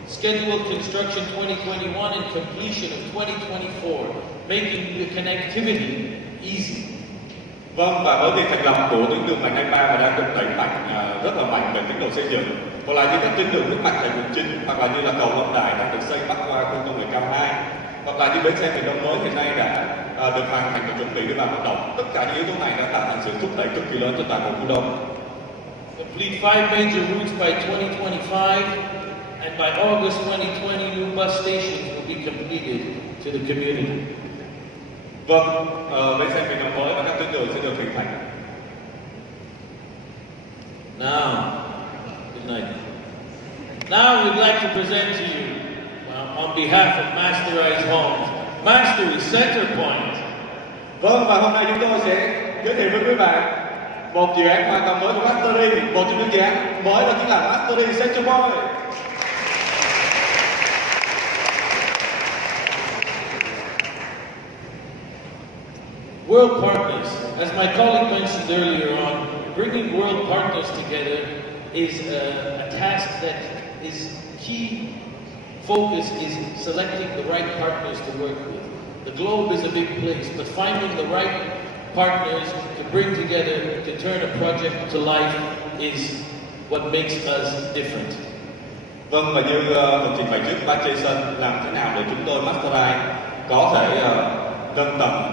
scheduled construction 2021 and completion of 2024, making the connectivity easy. Vâng, và với việc thành lập của tuyến đường vành đai 3 và đang được đẩy mạnh rất là mạnh về tiến độ xây dựng, hoặc là như các tuyến đường huyết mạch tại quận 9, hoặc là như là cầu Long Đài đang được xây bắc qua khu công nghệ cao 2, hoặc là như bến xe miền Đông mới hiện nay đã được hoàn thành và chuẩn bị đưa vào hoạt động. Tất cả những yếu tố này đã tạo thành sự thúc đẩy cực kỳ lớn cho toàn bộ khu Đông. Complete 5 major routes by 2025, and by August 2020, new bus stations will be completed to the community. Vâng, bến xe miền Đông mới và các tuyến đường sẽ được hình thành. Now, good night. Now we'd like to present to you, on behalf of Masteri Homes, Masteri Center Point. Vâng, và hôm nay chúng tôi sẽ giới thiệu với quý bạn một dự án hoàn toàn mới của Masteri. Một trong những dự án mới đó chính là Masteri Center Point. World partners, as my colleague mentioned earlier on, bringing world partners together is a task that is key. Focus is selecting the right partners to work with. The globe is a big place, but finding the right partners to bring together to turn a project to life is what makes us different. Vâng, và như một trình bày trước bác Jason, làm thế nào để chúng tôi Masteri có thể nâng tầm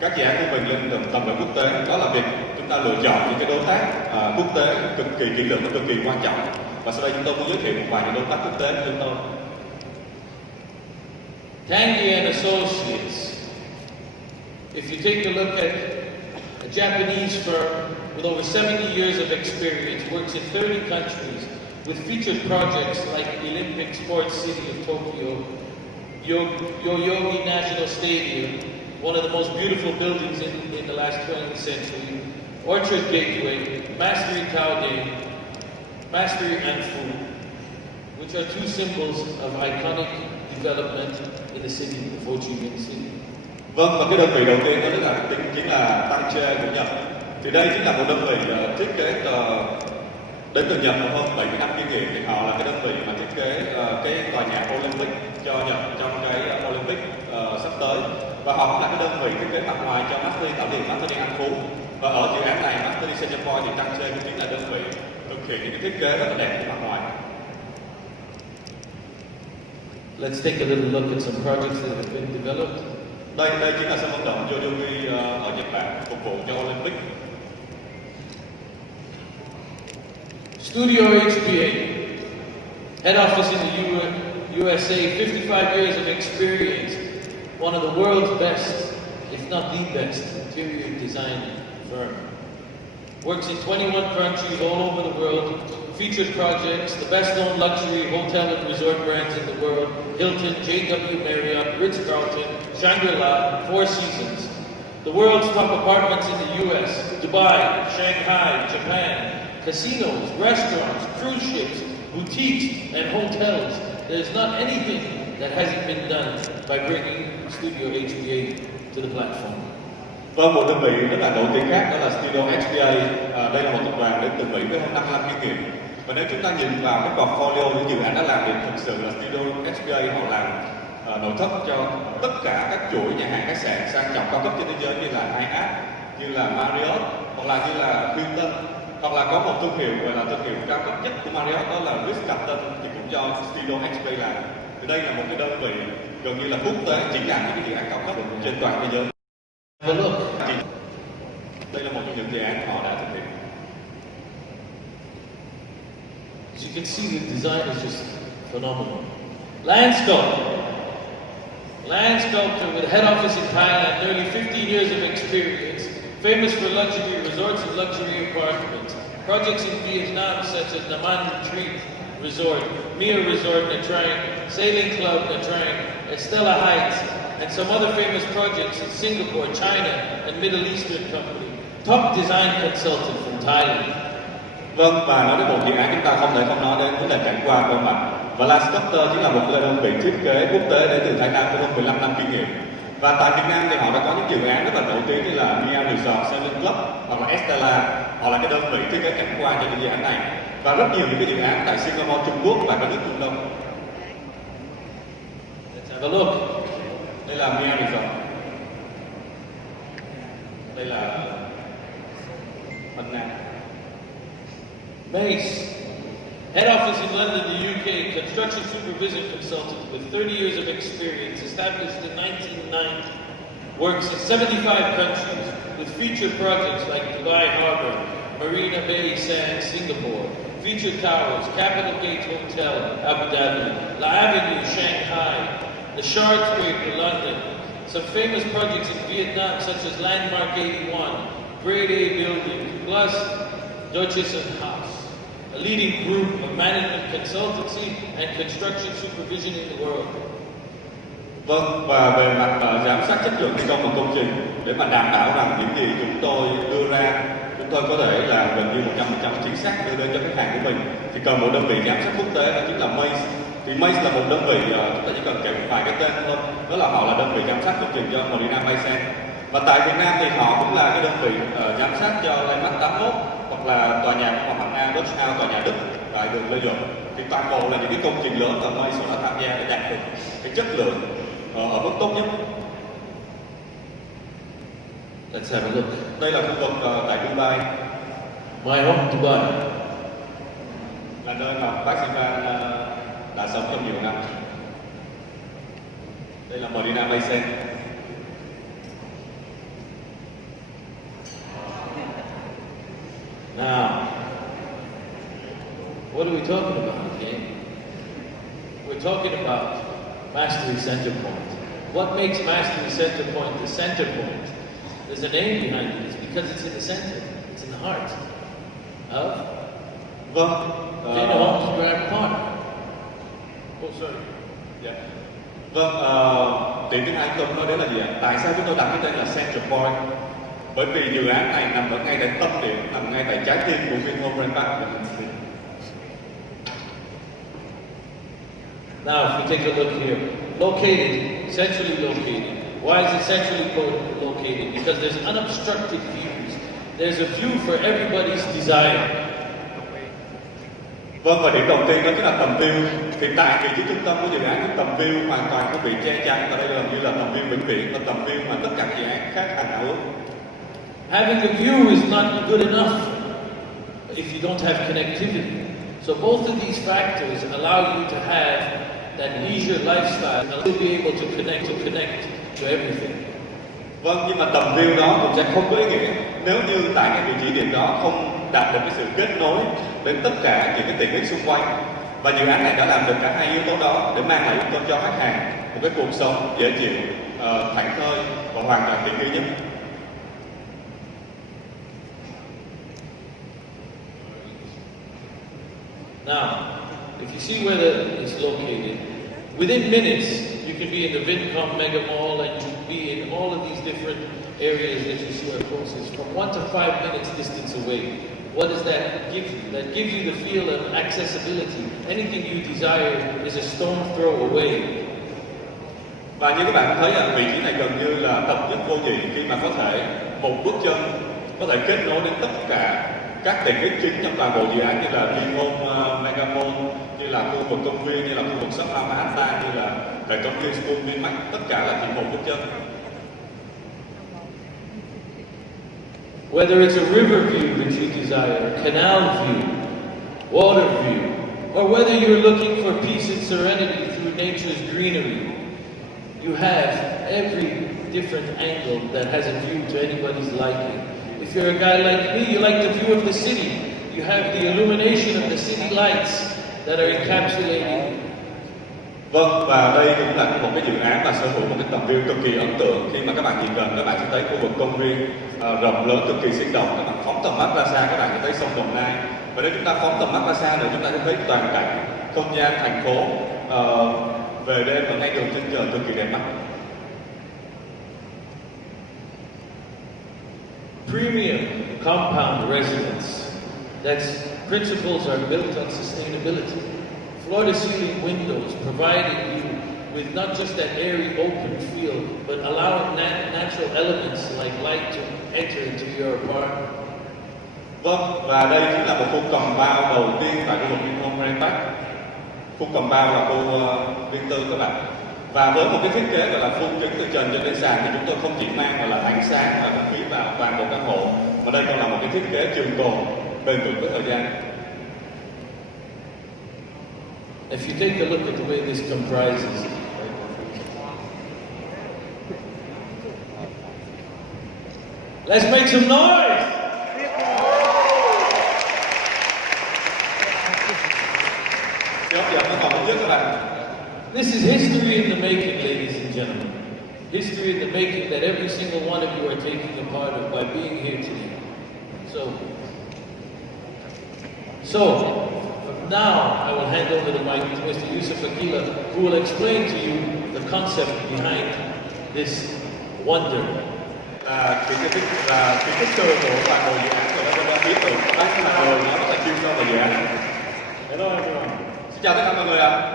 các dự án của mình lên tầm với quốc tế. Đó là việc chúng ta lựa chọn những cái đối tác quốc tế cực kỳ kỹ lưỡng và cực kỳ quan trọng. Và sau đây chúng tôi muốn giới thiệu một vài những đối tác quốc tế của chúng tôi. THANG and Associates. If you take a look at a Japanese firm with over 70 years of experience, works in 30 countries with featured projects like the Olympic Sports City of Tokyo, Yogi National Stadium, one of the most beautiful buildings in the last 20th century, Orchard Gateway, Masteri Cowding, Masteri and Food, which are two symbols of iconic development in the city of Ho Chi Minh City. Vâng, và cái đơn vị đầu tiên có rất là tính chính là TRÁI của Nhật. Thì đây chính là một đơn vị thiết kế đến từ Nhật mà hơn 70 năm kinh nghiệm. Thì họ là cái đơn vị mà thiết kế cái tòa nhà Olympic cho Nhật trong cái Olympic sắp tới. Và họ cũng là cái đơn vị thiết kế mặt ngoài cho Masteri Thảo Điền, Masteri An Phú. Và ở dự án này Masteri Singapore thì TRÁI cũng chính là đơn vị thực hiện những cái thiết kế rất là đẹp của mặt ngoài. Let's take a little look at some projects that have been developed. Đây chính là sân vận động Yoyogi ở Nhật Bản phục vụ cho Olympic. Studio HBA, head office in the USA, 55 years of experience, one of the world's best, if not the best, interior design firm. Works in 21 countries all over the world, featured projects, the best known luxury hotel and resort brands in the world, Hilton, JW Marriott, Ritz-Carlton, Shangri-La, Four Seasons. The world's top apartments in the US, Dubai, Shanghai, Japan, casinos, restaurants, cruise ships, boutiques, and hotels. There's not anything that hasn't been done by bringing Studio HBA to the platform. Vâng, một đơn vị rất là nổi tiếng khác đó là Studio HBA. Đây là một tập đoàn đến từ Mỹ với hơn 5 năm kinh nghiệm. Và nếu chúng ta nhìn vào cái portfolio những dự án đã làm thì thực sự là Studio HBA họ làm nội thất cho tất cả các chuỗi nhà hàng khách sạn sang trọng cao cấp trên thế giới như là Hyatt, như là Marriott, hoặc là như là QUİN, hoặc là có một thương hiệu gọi là thương hiệu cao cấp nhất của Marriott đó là Ritz-Carlton thì cũng do Studio HBA làm. Thì đây là một cái đơn vị gần như là quốc tế chỉ làm những cái dự án cao cấp trên toàn thế giới. Đây là một trong những dự án họ đã thực hiện. As you can see, the design is just phenomenal. Land sculptor with head office in Thailand, nearly 15 years of experience, famous for luxury resorts and luxury apartments. Projects in Vietnam such as Naman Retreat Resort, MIio Resort Nha Trang, Sailing Club Nha Trang, Estella Heights, and some other famous projects in Singapore, China, and Middle Eastern company. Top design consultant from Thailand. Vâng, và nói đến một dự án chúng ta không thể không nói đến vấn đề cảnh quan qua mặt. Và Land Sculptor chính là một đơn vị thiết kế quốc tế đến từ Thái Lan với hơn 15 năm kinh nghiệm. Và tại Việt Nam thì họ đã có những dự án rất là nổi tiếng như là MIio Resort, Sailing Club hoặc là Estella. Họ là cái đơn vị thiết kế cảnh quan cho những dự án này. Và rất nhiều những cái dự án tại Singapore, Trung Quốc và các nước Trung Đông. Let's have a look. Đây là MIio Resort. Đây là Phần Nam. Mace, head office in London, the UK, construction supervision consultant with 30 years of experience, established in 1990, works in 75 countries with featured projects like Dubai Harbour, Marina Bay Sands, Singapore, featured towers, Capital Gate Hotel, Abu Dhabi, La Avenue, Shanghai, the Shard Scraper, London, some famous projects in Vietnam such as Landmark 81, Grade A Building, plus Duchess and House, a leading group of management consultancy and construction supervision in the world. Vâng, và về mặt giám sát chất lượng thi công một công trình để mà đảm bảo rằng những gì chúng tôi đưa ra, chúng tôi có thể là gần như 100% chính xác đưa đến cho khách hàng của mình, thì cần một đơn vị giám sát quốc tế đó chính là Mace. Thì Mace là một đơn vị chúng ta chỉ cần kể một vài cái tên thôi, đó là họ là đơn vị giám sát công trình cho Marina Bay Sands. Và tại Việt Nam thì họ cũng là cái đơn vị giám sát cho Landmark 81 hoặc là tòa nhà của Hoàng Anh, Dutch House, tòa nhà Đức tại đường Lê Duẩn. Thì toàn bộ là những cái công trình lớn và Mace đã tham gia để đạt được cái chất lượng ở mức tốt nhất. Let's have a look. Đây là khu vực tại Dubai, My home, Dubai. là nơi mà bác sĩ Phan đã sống trong nhiều năm. Đây là Marina Bay Sands. Now, what are we talking about here? We're talking about Masteri Center Point. What makes Masteri Center Point the center point? There's a name behind it. It's because it's in the center. It's in the heart of Vâng. Home's Grand Park. Oh, sorry. Yeah. Vâng, điểm thứ hai chúng tôi nói đến là gì ạ? Tại sao chúng tôi đặt cái tên là Central Point? Bởi vì dự án này nằm ở ngay tại tâm điểm, nằm ngay tại trái tim của Vinhome Grand Park. Now, if you take a look here, located, centrally located. Why is it centrally located? Because there's unobstructed views. There's a view for everybody's desire. Vâng, và điểm đầu tiên đó chính là tầm view. Thì tại vị trí trung tâm của dự án thì tầm view hoàn toàn không bị che chắn, và đây gần như là tầm view vĩnh viễn, và tầm view mà tất cả dự án khác hàng ảo ước. Having a view is not good enough if you don't have connectivity. So both of these factors allow you to have that leisure lifestyle, and you'll be able to connect to everything. Vâng, nhưng mà tầm view đó cũng sẽ không có ý nghĩa nếu như tại cái vị trí điểm đó không đạt được cái sự kết nối đến tất cả những cái tiện ích xung quanh. Và dự án này đã làm được cả hai yếu tố đó để mang lại cho khách hàng một cái cuộc sống dễ chịu, thảnh thơi và hoàn toàn tiện nghi nhất. Now, if you see where it's located, within minutes you can be in the Vincom Mega Mall, and you can be in all of these different areas that you see our courses from 1 to 5 minutes distance away. What does that give you? That gives you the feel of accessibility. Anything you desire is a stone throw away. Và như các bạn thấy vị trí này gần như là độc nhất vô nhị khi mà có thể một bước chân có thể kết nối đến tất cả các tiện ích chính trong toàn bộ dự án, như là Vinhome Mega Mall, như là khu vực công viên, như là khu vực Shophouse, như là hệ thống School Vinmax, tất cả là chỉ một bước chân. Whether it's a river view that you desire, a canal view, water view, or whether you're looking for peace and serenity through nature's greenery, you have every different angle that has a view to anybody's liking. If you're a guy like me, you like the view of the city. You have the illumination of the city lights that are encapsulated. Vâng, và đây cũng là một cái dự án mà sở hữu một cái tầm view cực kỳ ấn tượng. Khi mà các bạn nhìn gần, các bạn sẽ thấy khu vực công viên rộng lớn cực kỳ sinh động. Các bạn phóng tầm mắt ra xa, các bạn sẽ thấy sông Đồng Nai. Và nếu chúng ta phóng tầm mắt ra xa nữa, chúng ta sẽ thấy toàn cảnh không gian thành phố về đêm và ngay đường chân trời cực kỳ đẹp mắt. Premium compound residence. That's principles are built on sustainability. Floor-to-ceiling windows providing you with not just that airy open feel, but allowing natural elements like light to enter into your apartment. Vâng, và đây chính là một khu compound đầu tiên tại khu vực Vinhome Grand Park. Khu compound là khu riêng tư các bạn. Và với một cái thiết kế gọi là phun trứng từ trần cho đến sàn, thì chúng tôi không chỉ mang gọi là ánh sáng và không khí vào toàn bộ căn hộ, mà đây còn là một cái thiết kế trường tồn, bền vững với thời gian. If you take a look at the way this comprises, let's make some noise! This is history in the making, ladies and gentlemen. History in the making that every single one of you are taking a part of by being here today. So, now I will hand over the mic to Mr. Yusuf Akila, who will explain to you the concept behind this wonder. Cái kích cỡ của toàn bộ dự án của nó ý tưởng của bác là rồi nó là chuyên sâu vào dự án. Hello everyone. Xin chào tất cả mọi người ạ.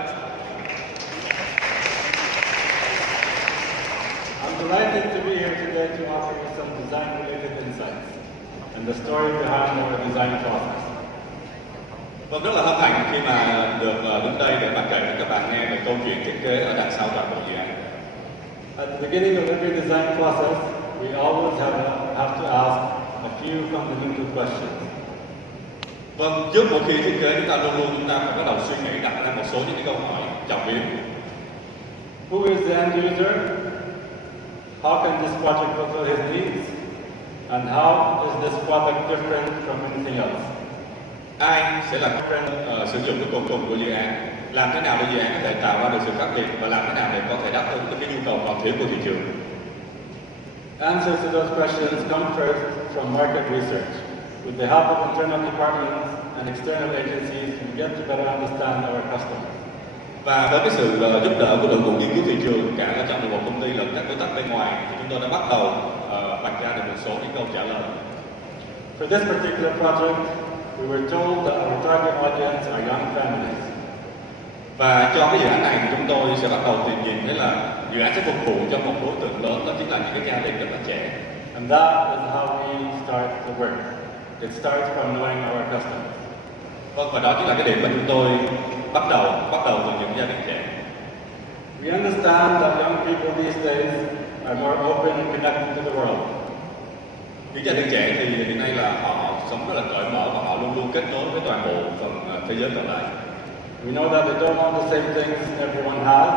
I'm delighted to be here today to offer you some design-related insights and the story behind our design process. Vâng, rất là hân hạnh khi mà được đến đây để mà kể cho các bạn nghe về câu chuyện thiết kế ở đằng sau toàn bộ dự án. At the beginning of every design process, we always have to ask a few fundamental questions. Vâng, trước mỗi khi thiết kế chúng ta luôn phải bắt đầu suy nghĩ, đặt ra một số những cái câu hỏi trọng yếu. Who is the end user? How can this project fulfill his needs? And how is this product different from anything else? Ai sẽ là sử dụng cái cùng của dự án? Làm thế nào để dự án có thể tạo ra được sự khác biệt, và làm thế nào để có thể đáp ứng được cái nhu cầu còn thiếu của thị trường? Answers to those questions come first from market research. With the help of internal departments and external agencies, we get to better understand our customers. Và với cái sự giúp đỡ của đội ngũ nghiên cứu thị trường cả ở trong một công ty lẫn các đối tác bên ngoài thì chúng tôi đã bắt đầu vạch ra được một số những câu trả lời. For this particular project, we were told that our target audience are young families. Và cho cái dự án này thì chúng tôi sẽ bắt đầu tìm nhìn thấy là dự án sẽ phục vụ cho một đối tượng lớn, đó chính là những cái gia đình rất là trẻ. And that is how we start the work. It starts from knowing our customers. Vâng, và đó chính là cái điểm mà chúng tôi bắt đầu từ những gia đình trẻ. We understand that young people these days are more open and connected to the world. Những gia đình trẻ thì hiện nay là họ sống rất là cởi mở và họ luôn luôn kết nối với toàn bộ phần thế giới còn lại. We know that they don't want the same things everyone has,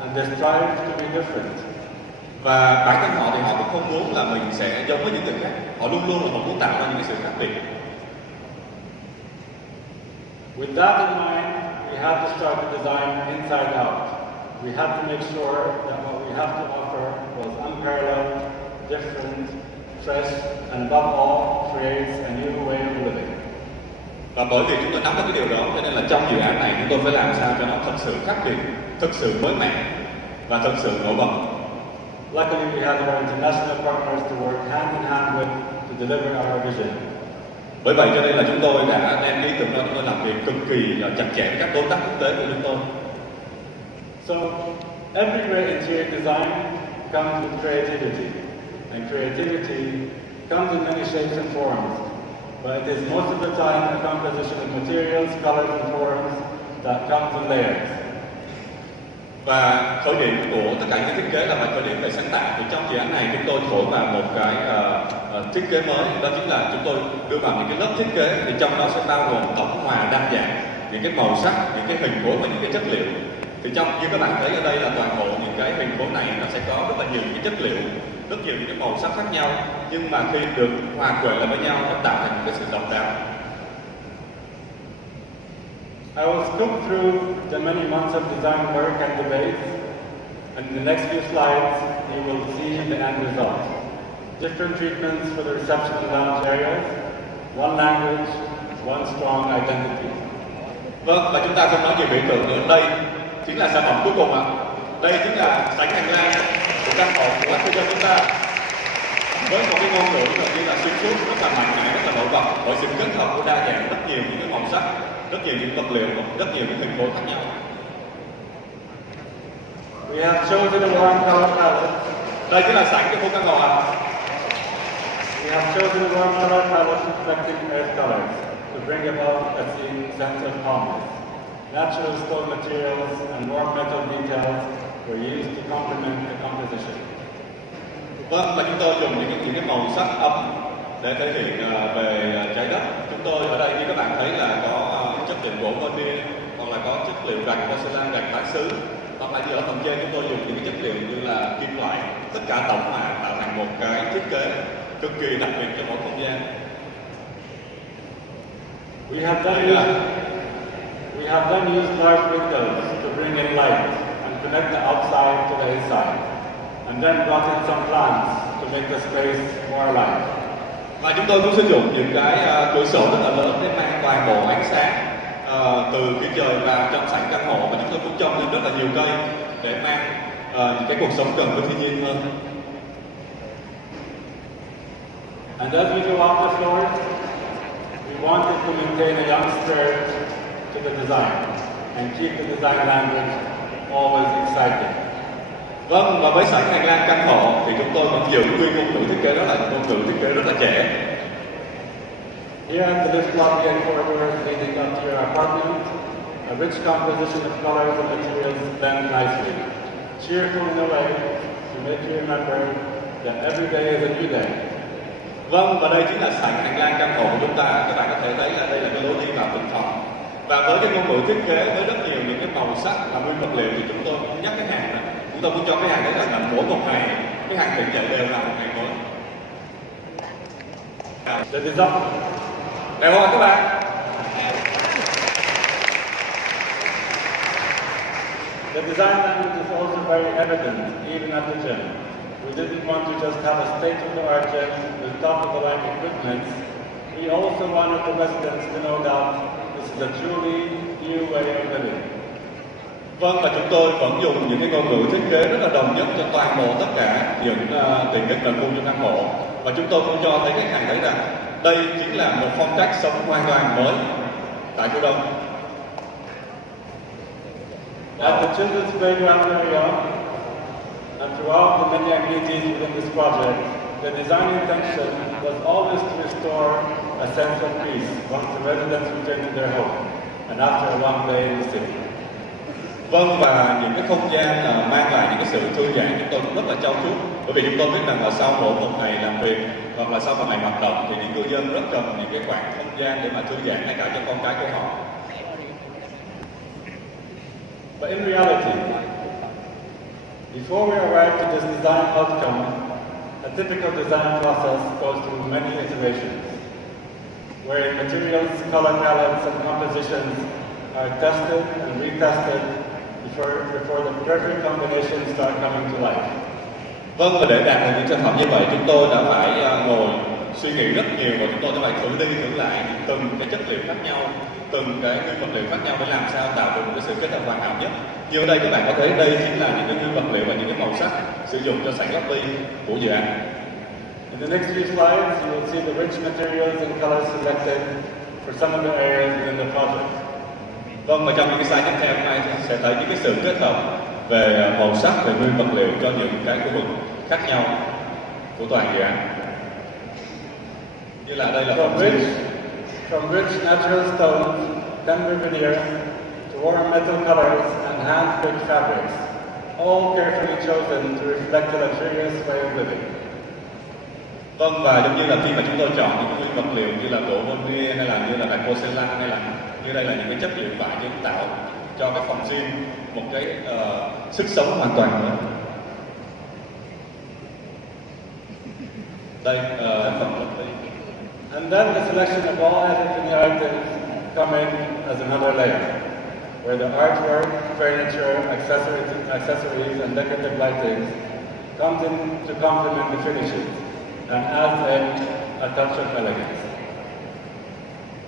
and they strive to be different. Và bản thân họ thì họ cũng không muốn là mình sẽ giống với những người khác. Họ luôn luôn là họ muốn tạo ra những cái sự khác biệt. With that in mind, we had to start the design inside out. We had to make sure that what we have to offer was unparalleled, different, fresh, and above all, creates a new way of living. Và bởi vì chúng tôi nắm được cái điều đó, cho nên là trong dự án này chúng tôi phải làm sao cho nó thật sự khác biệt, thật sự mới mẻ và thật sự nổi bật. Luckily, we had our international partners to work hand in hand with to deliver our vision. Bởi vậy cho nên là chúng tôi đã đem ý tưởng đó, chúng tôi làm việc cực kỳ chặt chẽ với các đối tác quốc tế của chúng tôi. So, every great interior design comes with creativity, and creativity comes in many shapes and forms. But it is most of the time a composition of materials, colors, and forms that comes in layers. Và khởi điểm của tất cả những thiết kế là phải khởi điểm về sáng tạo. Thì trong dự án này chúng tôi thổi vào một cái thiết kế mới, đó chính là chúng tôi đưa vào những cái lớp thiết kế, thì trong đó sẽ bao gồm tổng hòa đa dạng, những cái màu sắc, những cái hình khối và những cái chất liệu. Thì trong như các bạn thấy ở đây là toàn bộ những cái hình khối này nó sẽ có rất là nhiều những cái chất liệu, rất nhiều những cái màu sắc khác nhau, nhưng mà khi được hòa quyện lại với nhau nó tạo thành một cái sự độc đáo. I will scoop through the many months of design work and debate, and in the next few slides, you will see the end result. Different treatments for the reception and lounge areas, one language, one strong identity. Vâng, và chúng ta không nói nhiều biểu tượng nữa. Đây chính là sản phẩm cuối cùng ạ. Đây chính là sảnh hành lang của căn hộ của các dân chúng ta. Với một cái ngôn ngữ gần như là xuyên suốt, rất là mạnh mẽ, rất là nổi bật bởi sự kết hợp của đa dạng rất nhiều những cái màu sắc, rất nhiều những vật liệu, rất nhiều những hình khối khác nhau. We have chosen a warm color palette. Đây chính là sảnh cho khu căn hộ ạ. We have chosen a warm color palette reflecting earth colors to bring about a sense of calmness. Natural stone materials and warm metal details were used to complement the composition. Vâng, và chúng tôi dùng những cái màu sắc ấm để thể hiện về trái đất. Chúng tôi ở đây như các bạn thấy là có chất liệu gỗ vân hoặc là có chất liệu gạch porcelain, gạch tái xứ, hoặc là như ở phần trên chúng tôi dùng những cái chất liệu như là kim loại, tất cả tổng hòa tạo thành một cái thiết kế cực kỳ đặc biệt cho mỗi không gian. We have then used large windows to bring in light and connect the outside to the inside, and then brought in some plants to make the space more alive. Và chúng tôi cũng sử dụng những cái cửa sổ rất là lớn để mang toàn bộ ánh sáng từ phía trời vào trong sảnh căn hộ, và chúng tôi cũng trồng lên rất là nhiều cây để mang những cái cuộc sống gần với thiên nhiên hơn. And as we go up the floors, we wanted to maintain a young spirit to the design and keep the design language always exciting. Vâng, và với sảnh hành lang căn hộ thì chúng tôi vẫn giữ nguyên ngôn ngữ thiết kế đó là ngôn ngữ thiết kế rất là trẻ. Here in the lift lobby and corridors leading up to your apartment, a rich composition of colors and materials blend nicely, cheerful in a way to make you remember that every day is a new day. Vâng, và đây chính là sảnh hành lang căn hộ của chúng ta. Các bạn có thể thấy là đây là cái lối đi vào bình phòng. Và với cái ngôn ngữ thiết kế với rất nhiều những cái màu sắc và nguyên vật liệu thì chúng tôi cũng nhắc khách hàng, chúng tôi muốn cho khách hàng thấy rằng là mỗi một ngày khách hàng tỉnh dậy đều là một ngày mới. The design. Đẹp không các bạn? The design language is also very evident, even at the gym. We didn't want to just have a state-of-the-art gym with top-of-the-line equipment. We also wanted the residents to know that this is a truly new way of living. Vâng, và chúng tôi vẫn dùng những cái ngôn ngữ thiết kế rất là đồng nhất cho toàn bộ tất cả những tiện ích nội khu trong căn hộ. Và chúng tôi cũng cho thấy khách hàng thấy rằng đây chính là một phong cách sống hoàn toàn mới tại khu Đông. At the children's playground area, and throughout the many amenities within this project, the design intention was always to restore a sense of peace once the residents return to their home and after a long day in the city. Vâng, và những cái không gian mang lại những cái sự thư giãn chúng tôi cũng rất là trau chuốt, bởi vì chúng tôi biết rằng là sau mỗi một ngày làm việc hoặc là sau một ngày hoạt động thì những cư dân rất cần những cái khoảng không gian để mà thư giãn ngay cả cho con cái của họ. But in reality, before we arrive to this design outcome, a typical design process goes through many iterations, where materials, color palettes, and compositions are tested and retested before the perfect combinations start coming to life. Vâng, và để đạt được những sản phẩm như vậy, chúng tôi đã phải ngồi suy nghĩ rất nhiều và chúng tôi đã phải thử đi thử lại từng cái chất liệu khác nhau, từng cái nguyên vật liệu khác nhau để làm sao tạo được một cái sự kết hợp hoàn hảo nhất. Như ở đây các bạn có thấy đây chính là những cái nguyên vật liệu và những cái màu sắc sử dụng cho sảnh lobby của dự án. In the next few slides, you will see the rich materials and colors selected for some of the areas within the project. Vâng, và trong những cái slide tiếp theo này sẽ thấy những cái sự kết hợp về màu sắc, về nguyên vật liệu cho những cái khu vực khác nhau của toàn dự án. Như là đây là from rich natural stones, tender veneer, to warm metal colors and hand-picked fabrics, all carefully chosen to reflect a luxurious way of living. Vâng, và giống như là khi mà chúng tôi chọn những nguyên vật liệu như là gỗ veneer hay là như là gạch porcelain hay là như đây là những cái chất liệu vải để tạo cho cái phòng gym một cái sức sống hoàn toàn nữa. Đây phẩm lập đây. And then the selection of all editing items come in as another layer, where the artwork, furniture, accessories, and decorative lighting comes in to complement the finishes and adds in a touch of elegance.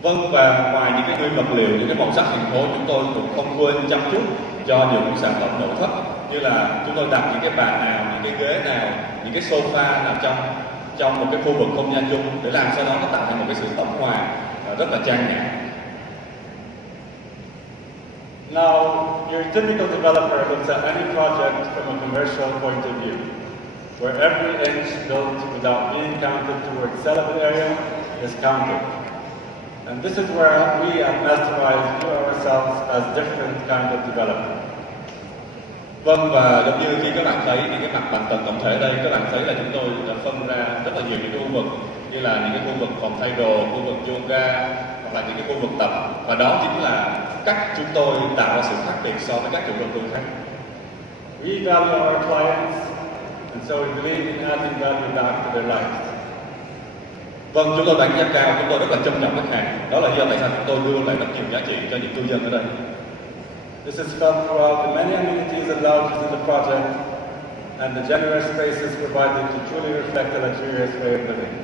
Vâng, và ngoài những cái nguyên vật liệu, những cái màu sắc thành phố, chúng tôi cũng không quên chăm chút cho những sản phẩm nội thất, như là chúng tôi đặt những cái bàn nào, những cái ghế nào, những cái sofa nào trong một cái khu vực không gian chung để làm sao đó nó tạo thành một cái sự tổng hòa rất là trang nhã. Now, your typical developer looks at any project from a commercial point of view, where every inch built without being counted towards sellable area is counted. And this is where we at Masteri view ourselves as different kind of developer. Vâng, và giống như khi các bạn thấy những cái mặt bằng tầng tổng thể ở đây, các bạn thấy là chúng tôi đã phân ra rất là nhiều những cái khu vực, như là những cái khu vực phòng thay đồ, khu vực yoga, hoặc là những cái khu vực tập. Và đó chính là cách chúng tôi tạo ra sự khác biệt so với các chủ đầu tư khác. We value our clients, and so we believe in adding value back to their lives. Vâng, chúng tôi đánh giá cao, chúng tôi rất là trân trọng khách hàng. Đó là lý do tại sao chúng tôi đưa lại rất nhiều giá trị cho những cư dân ở đây. This is felt throughout the many amenities and lounges in the project and the generous spaces provided to truly reflect a luxurious way of living.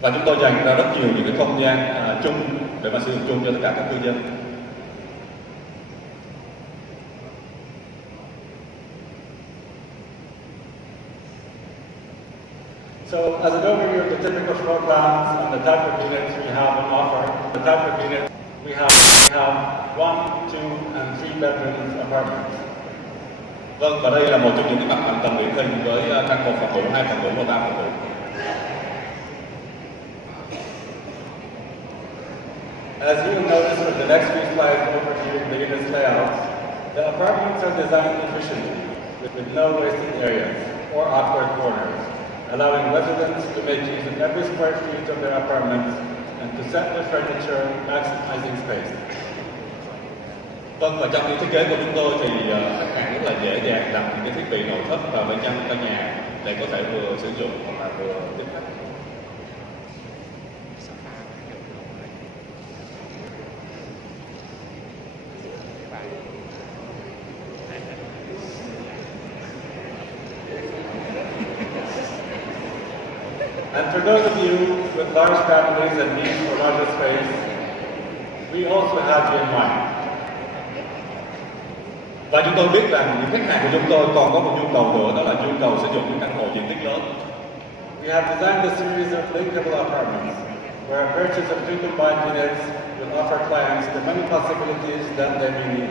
Và chúng tôi dành ra rất nhiều những cái không gian chung để mà sử dụng chung cho tất cả các cư dân. So, as an overview of the typical floor plans and the type of units we have on offer, the type of units we have 1, 2, and 3 bedrooms apartments. Vâng, và đây là một trong những cái mặt bằng tầng điển hình với căn hộ phòng ngủ, 2 phòng ngủ và 3 phòng ngủ. As you will notice with the next few slides overviewing the unit's layouts, the apartments are designed efficiently, with no wasted areas or awkward corners, allowing residents to make use of every square feet of their apartments and to set their furniture, maximizing space. Vâng, và trong những thiết kế của chúng tôi thì khách hàng rất là dễ dàng đặt những cái thiết bị nội thất vào bên trong căn nhà để có thể vừa sử dụng hoặc là vừa tiếp khách. And for those of you with large families and needs for larger space, we also have you in mind. Và chúng tôi biết rằng những khách hàng của chúng tôi còn có một nhu cầu nữa, đó là nhu cầu sử dụng những căn hộ diện tích lớn. We have designed a series of linkable apartments where a purchase of 2 combined units will offer clients the many possibilities that they may need.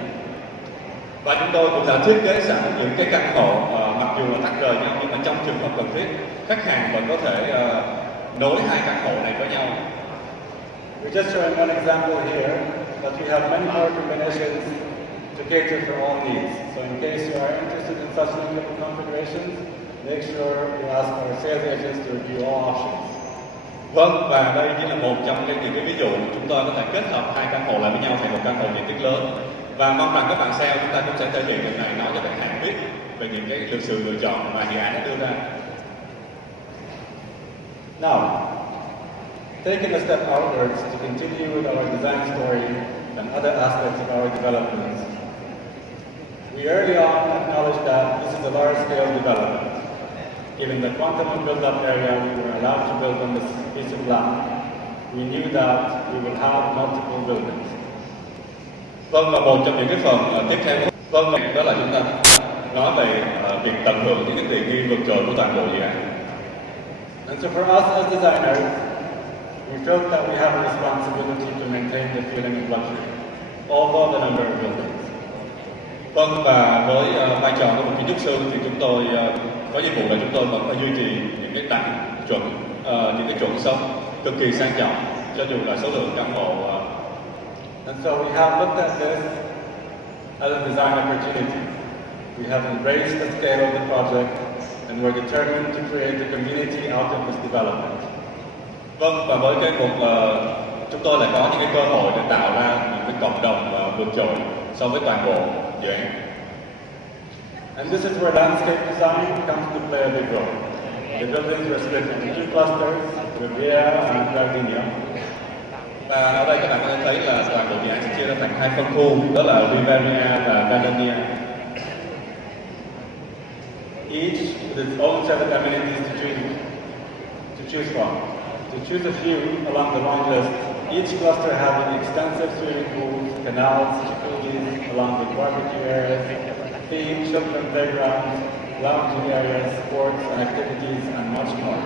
Và chúng tôi cũng đã thiết kế sẵn những cái căn hộ mặc dù là tách rời nhau, nhưng mà trong trường hợp cần thiết, khách hàng vẫn có thể nối hai căn hộ này với nhau. We're just showing one example here, but we have many more combinations to cater for all needs. So in case you are interested in such linkable configurations, make sure you ask our sales agents to review all options. Vâng, và đây chỉ là một trong những cái ví dụ chúng tôi có thể kết hợp hai căn hộ lại với nhau thành một căn hộ diện tích lớn. Và mong rằng các bạn sale chúng ta cũng sẽ thể hiện điều này, nói cho khách hàng biết về những cái sự lựa chọn mà dự án đã đưa ra. Now, taking a step outwards to continue with our design story and other aspects of our developments, we early on acknowledged that this is a large-scale development. Given the quantum of build-up area we were allowed to build on this piece of land, we knew that we will have multiple buildings. Vâng, và một trong những cái phần tiếp theo đó là chúng ta nói về việc tận hưởng những cái tiện nghi vượt trội của toàn bộ dự án. And so for us as designers, we felt that we have a responsibility to maintain the feeling of luxury, although the number of buildings. Vâng, và với vai trò của một kiến trúc sư thì chúng tôi có nhiệm vụ là chúng tôi vẫn phải duy trì những cái đạt chuẩn, những cái chuẩn sống cực kỳ sang trọng, cho dù là số lượng căn hộ. And so we have looked at this as a design opportunity. We have embraced the scale of the project and we're determined to create a community out of this development. Vâng, và với cái cuộc chúng tôi lại có những cái cơ hội để tạo ra những cái cộng đồng vượt trội so với toàn bộ dự án. And this is where landscape design comes to play a big role. The buildings were split into 2 clusters, Riviera and Gardenia. Và ở đây các bạn có thể thấy là toàn bộ dự án sẽ chia ra thành 2 phân khu, đó là Riviera và Gardenia. Each with its own set of amenities to choose from. To choose a few along the long list, each cluster having extensive swimming pools, canals, jacuzzis, along with barbecue areas, themed children playgrounds, lounging areas, sports and activities, and much more.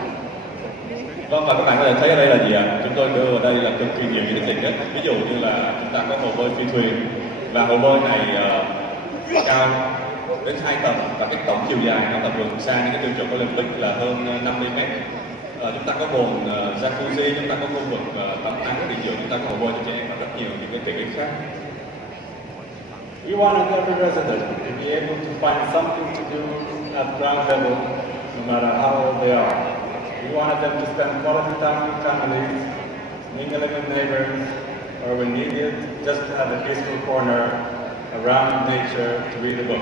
Vâng, và các bạn có thể thấy ở đây là gì ạ? Chúng tôi đưa vào đây là cực kỳ nhiều những cái tiện ích. Ví dụ như là chúng ta có hồ bơi phi thuyền, và hồ bơi này cao đến 2 tầng, và cái tổng chiều dài nó là vượt xa những cái tiêu chuẩn Olympic là hơn 50 mét. Chúng ta có bồn jacuzzi, chúng ta có khu vực tắm nắng nghỉ dưỡng, chúng ta có hồ bơi cho trẻ em và rất nhiều những cái tiện ích khác. We wanted every resident to be able to find something to do at ground level, no matter how old they are. We wanted them to spend quality time with families, mingling with neighbors, or when needed, just to have a peaceful corner around nature to read a book.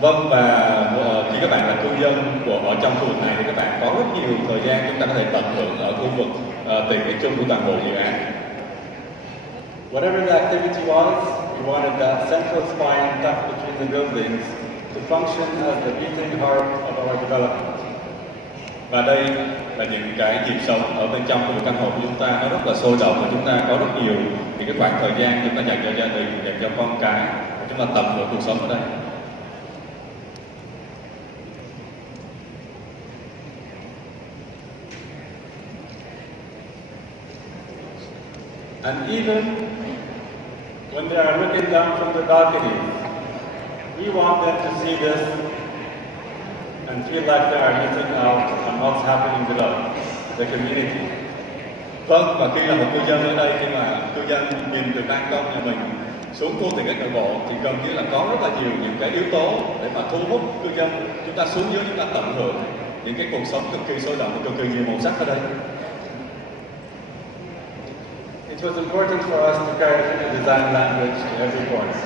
Vâng, và khi các bạn là cư dân ở trong khu vực này thì các bạn có rất nhiều thời gian chúng ta có thể tận hưởng ở khu vực tiện ích chung của toàn bộ dự án. Whatever the activity was, we wanted that central spine tucked between the buildings to function as the beating heart of our development. Và đây là những cái nhịp sống ở bên trong của căn hộ của chúng ta, nó rất là sôi động và chúng ta có rất nhiều những cái khoảng thời gian chúng ta dành cho gia đình, dành cho con cái, chúng ta tận hưởng cuộc sống ở đây. And even when they are looking down from the balconies, we want them to see this and feel like they are missing out on what's happening below, the community. Vâng, và khi là một cư dân ở đây, khi mà cư dân nhìn từ ban công nhà mình xuống khu tiện ích nội bộ thì gần như là có rất là nhiều những cái yếu tố để mà thu hút cư dân chúng ta xuống dưới, chúng ta tận hưởng những cái cuộc sống cực kỳ sôi động và cực kỳ nhiều màu sắc ở đây. It was important for us to carry the design language to every corner.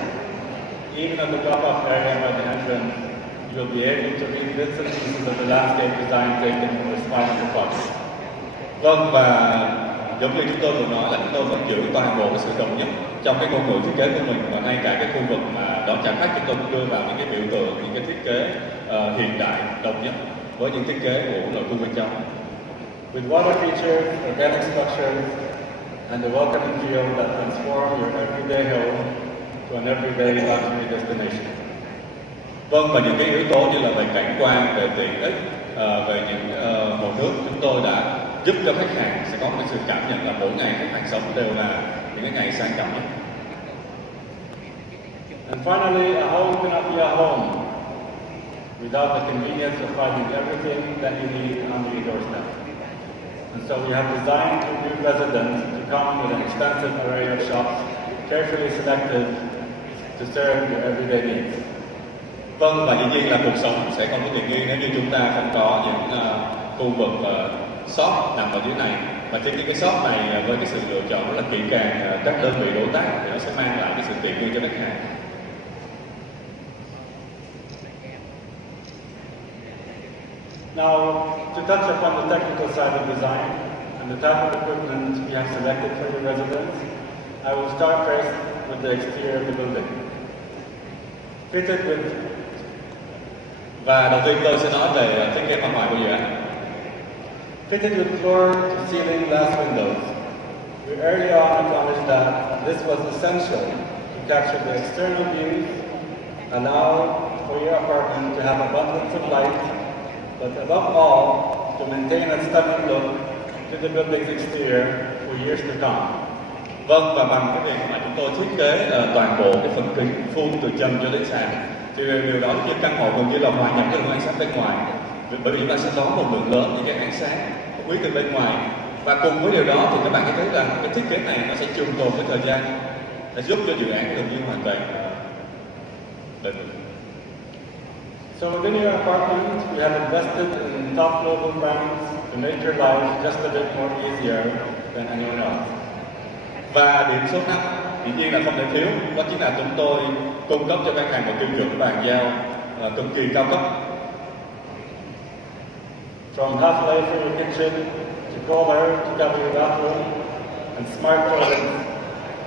Even at the drop-off area by the entrance, you will be able to read bits and pieces of the landscape design taken from the spine of the project. Vâng, và giống như chúng tôi vừa nói là chúng tôi vẫn giữ toàn bộ cái sự đồng nhất trong cái ngôn ngữ thiết kế của mình, và ngay cả cái khu vực mà đón trả khách chúng tôi cũng đưa vào những cái biểu tượng, những cái thiết kế hiện đại đồng nhất với những thiết kế của nội khu bên trong. With water features, organic structures, and a welcoming feel that transform your everyday home to an everyday luxury destination. Vâng, và những cái yếu tố như là về cảnh quan, về tiện ích, về những hồ nước, chúng tôi đã giúp cho khách hàng sẽ có một sự cảm nhận là mỗi ngày khách hàng sống đều là những cái ngày sang trọng nhất. And finally, a home cannot be a home without the convenience of finding everything that you need on your doorstep. And so we have designed to new residents to come with an extensive array of shops, carefully selected to serve your everyday needs. Vâng, và dĩ nhiên là cuộc sống sẽ không có tiện nghi nếu như chúng ta không có những khu vực shop nằm ở dưới này. Và trên những cái shop này với cái sự lựa chọn rất là kỹ càng các đơn vị đối tác thì nó sẽ mang lại cái sự tiện nghi cho khách hàng. Now, to touch upon the technical side of design and the type of equipment we have selected for your residents, I will start first with the exterior of the building. Fitted with. Và đầu tiên tôi sẽ nói về thiết kế mặt ngoài của dự án. Fitted with floor-to-ceiling glass windows. We early on acknowledged that this was essential to capture the external views, allow for your apartment to have abundance of light, but above all, to maintain a stunning look to the building's exterior for years to come. Vâng, và bằng cái việc mà chúng tôi thiết kế toàn bộ cái phần kính full từ trần cho đến sàn, thì điều đó như căn hộ gần như là hòa nhập với lượng ánh sáng bên ngoài, bởi vì chúng ta sẽ đón một lượng lớn những cái ánh sáng quý từ bên ngoài, và cùng với điều đó thì các bạn sẽ thấy rằng cái thiết kế này nó sẽ trường tồn với thời gian, để giúp cho dự án gần như hoàn toàn bền vững. So within your apartment, we have invested in top global brands to make your life just a bit more easier than anyone else. Và điểm số 5 dĩ nhiên là không thể thiếu, đó chính là chúng tôi cung cấp cho khách hàng một tiêu chuẩn bàn giao cực kỳ cao cấp. From half life for your kitchen to color to cover your bathroom and smart toilets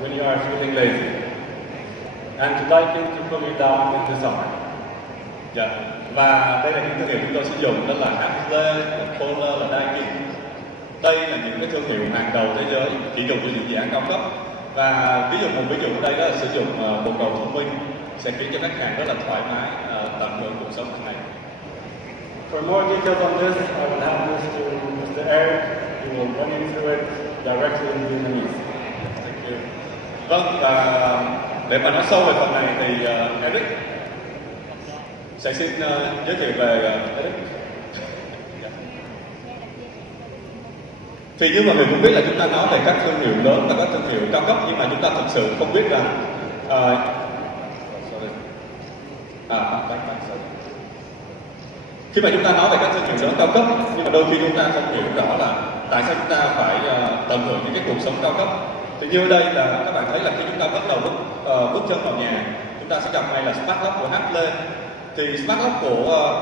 when you are feeling lazy, and to lighting to cool you down in the summer. Dạ. Và đây là những thương hiệu chúng tôi sử dụng, đó là HA, là Polar, là Daikin. Đây là những cái thương hiệu hàng đầu thế giới chỉ dùng cho những dự án cao cấp. Và ví dụ ở đây đó là sử dụng bộ cầu thông minh sẽ khiến cho khách hàng rất là thoải mái tận hưởng cuộc sống hàng ngày. For more details on this, I will hand this to Mr. Eric, who will run you through it directly in Vietnamese. Thank you. Vâng, và để mà nói sâu về phần này thì Eric sẽ xin giới thiệu về Eric. Thì như mọi người cũng biết là chúng ta nói về các thương hiệu lớn và các thương hiệu cao cấp, nhưng mà chúng ta thực sự không biết rằng khi mà chúng ta nói về các thương hiệu lớn cao cấp, nhưng mà đôi khi chúng ta không hiểu rõ là tại sao chúng ta phải tận hưởng những cái cuộc sống cao cấp. Thì như ở đây là các bạn thấy là khi chúng ta bắt đầu bước chân vào nhà, chúng ta sẽ gặp ngay là Smart Lock của HA. Thì Smart Lock của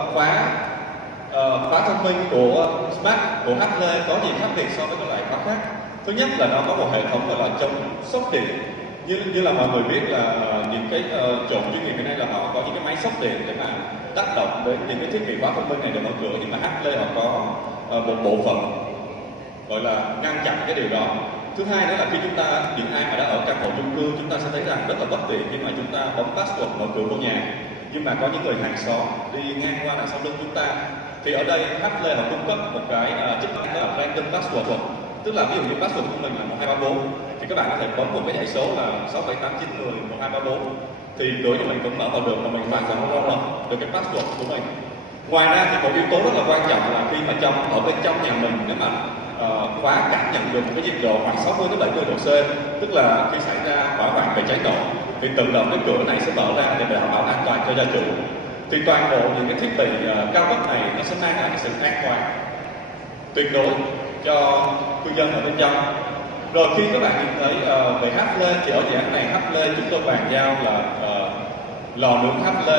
khóa thông minh của Smart của HA có gì khác biệt so với các loại khóa khác? Thứ nhất là nó có một hệ thống gọi là chống sốc điện. Như là mọi người biết là những cái trộm chuyên nghiệp hiện nay là họ có những cái máy sốc điện để mà tác động đến những cái thiết bị khóa thông minh này để mở cửa, nhưng mà HA họ có một bộ phận gọi là ngăn chặn cái điều đó. Thứ hai nữa là khi chúng ta, những ai mà đã ở căn hộ chung cư, chúng ta sẽ thấy rằng rất là bất tiện khi mà chúng ta bấm password mở cửa vô nhà, nhưng mà có những người hàng xóm đi ngang qua đằng sau lưng chúng ta. Thì ở đây HA họ cung cấp một cái chức năng là random password, tức là ví dụ như password của mình là 1234 thì các bạn có thể bấm một cái dãy số là 67890 1234 thì đối với mình cũng mở vào được và mình hoàn toàn không mở được cái password của mình. Ngoài ra thì một yếu tố rất là quan trọng là khi mà ở bên trong nhà mình, nếu mà khóa cảm nhận được cái nhiệt độ khoảng 60 đến 70 độ C, tức là khi xảy ra hỏa hoạn về cháy nổ, thì tự động cái cửa này sẽ mở ra để đảm bảo an toàn cho gia chủ. Thì toàn bộ những cái thiết bị cao cấp này nó sẽ mang lại cái sự an toàn tuyệt đối cho cư dân ở bên trong. Rồi khi các bạn nhìn thấy về HA thì ở dự án này HA chúng tôi bàn giao là lò nướng HA,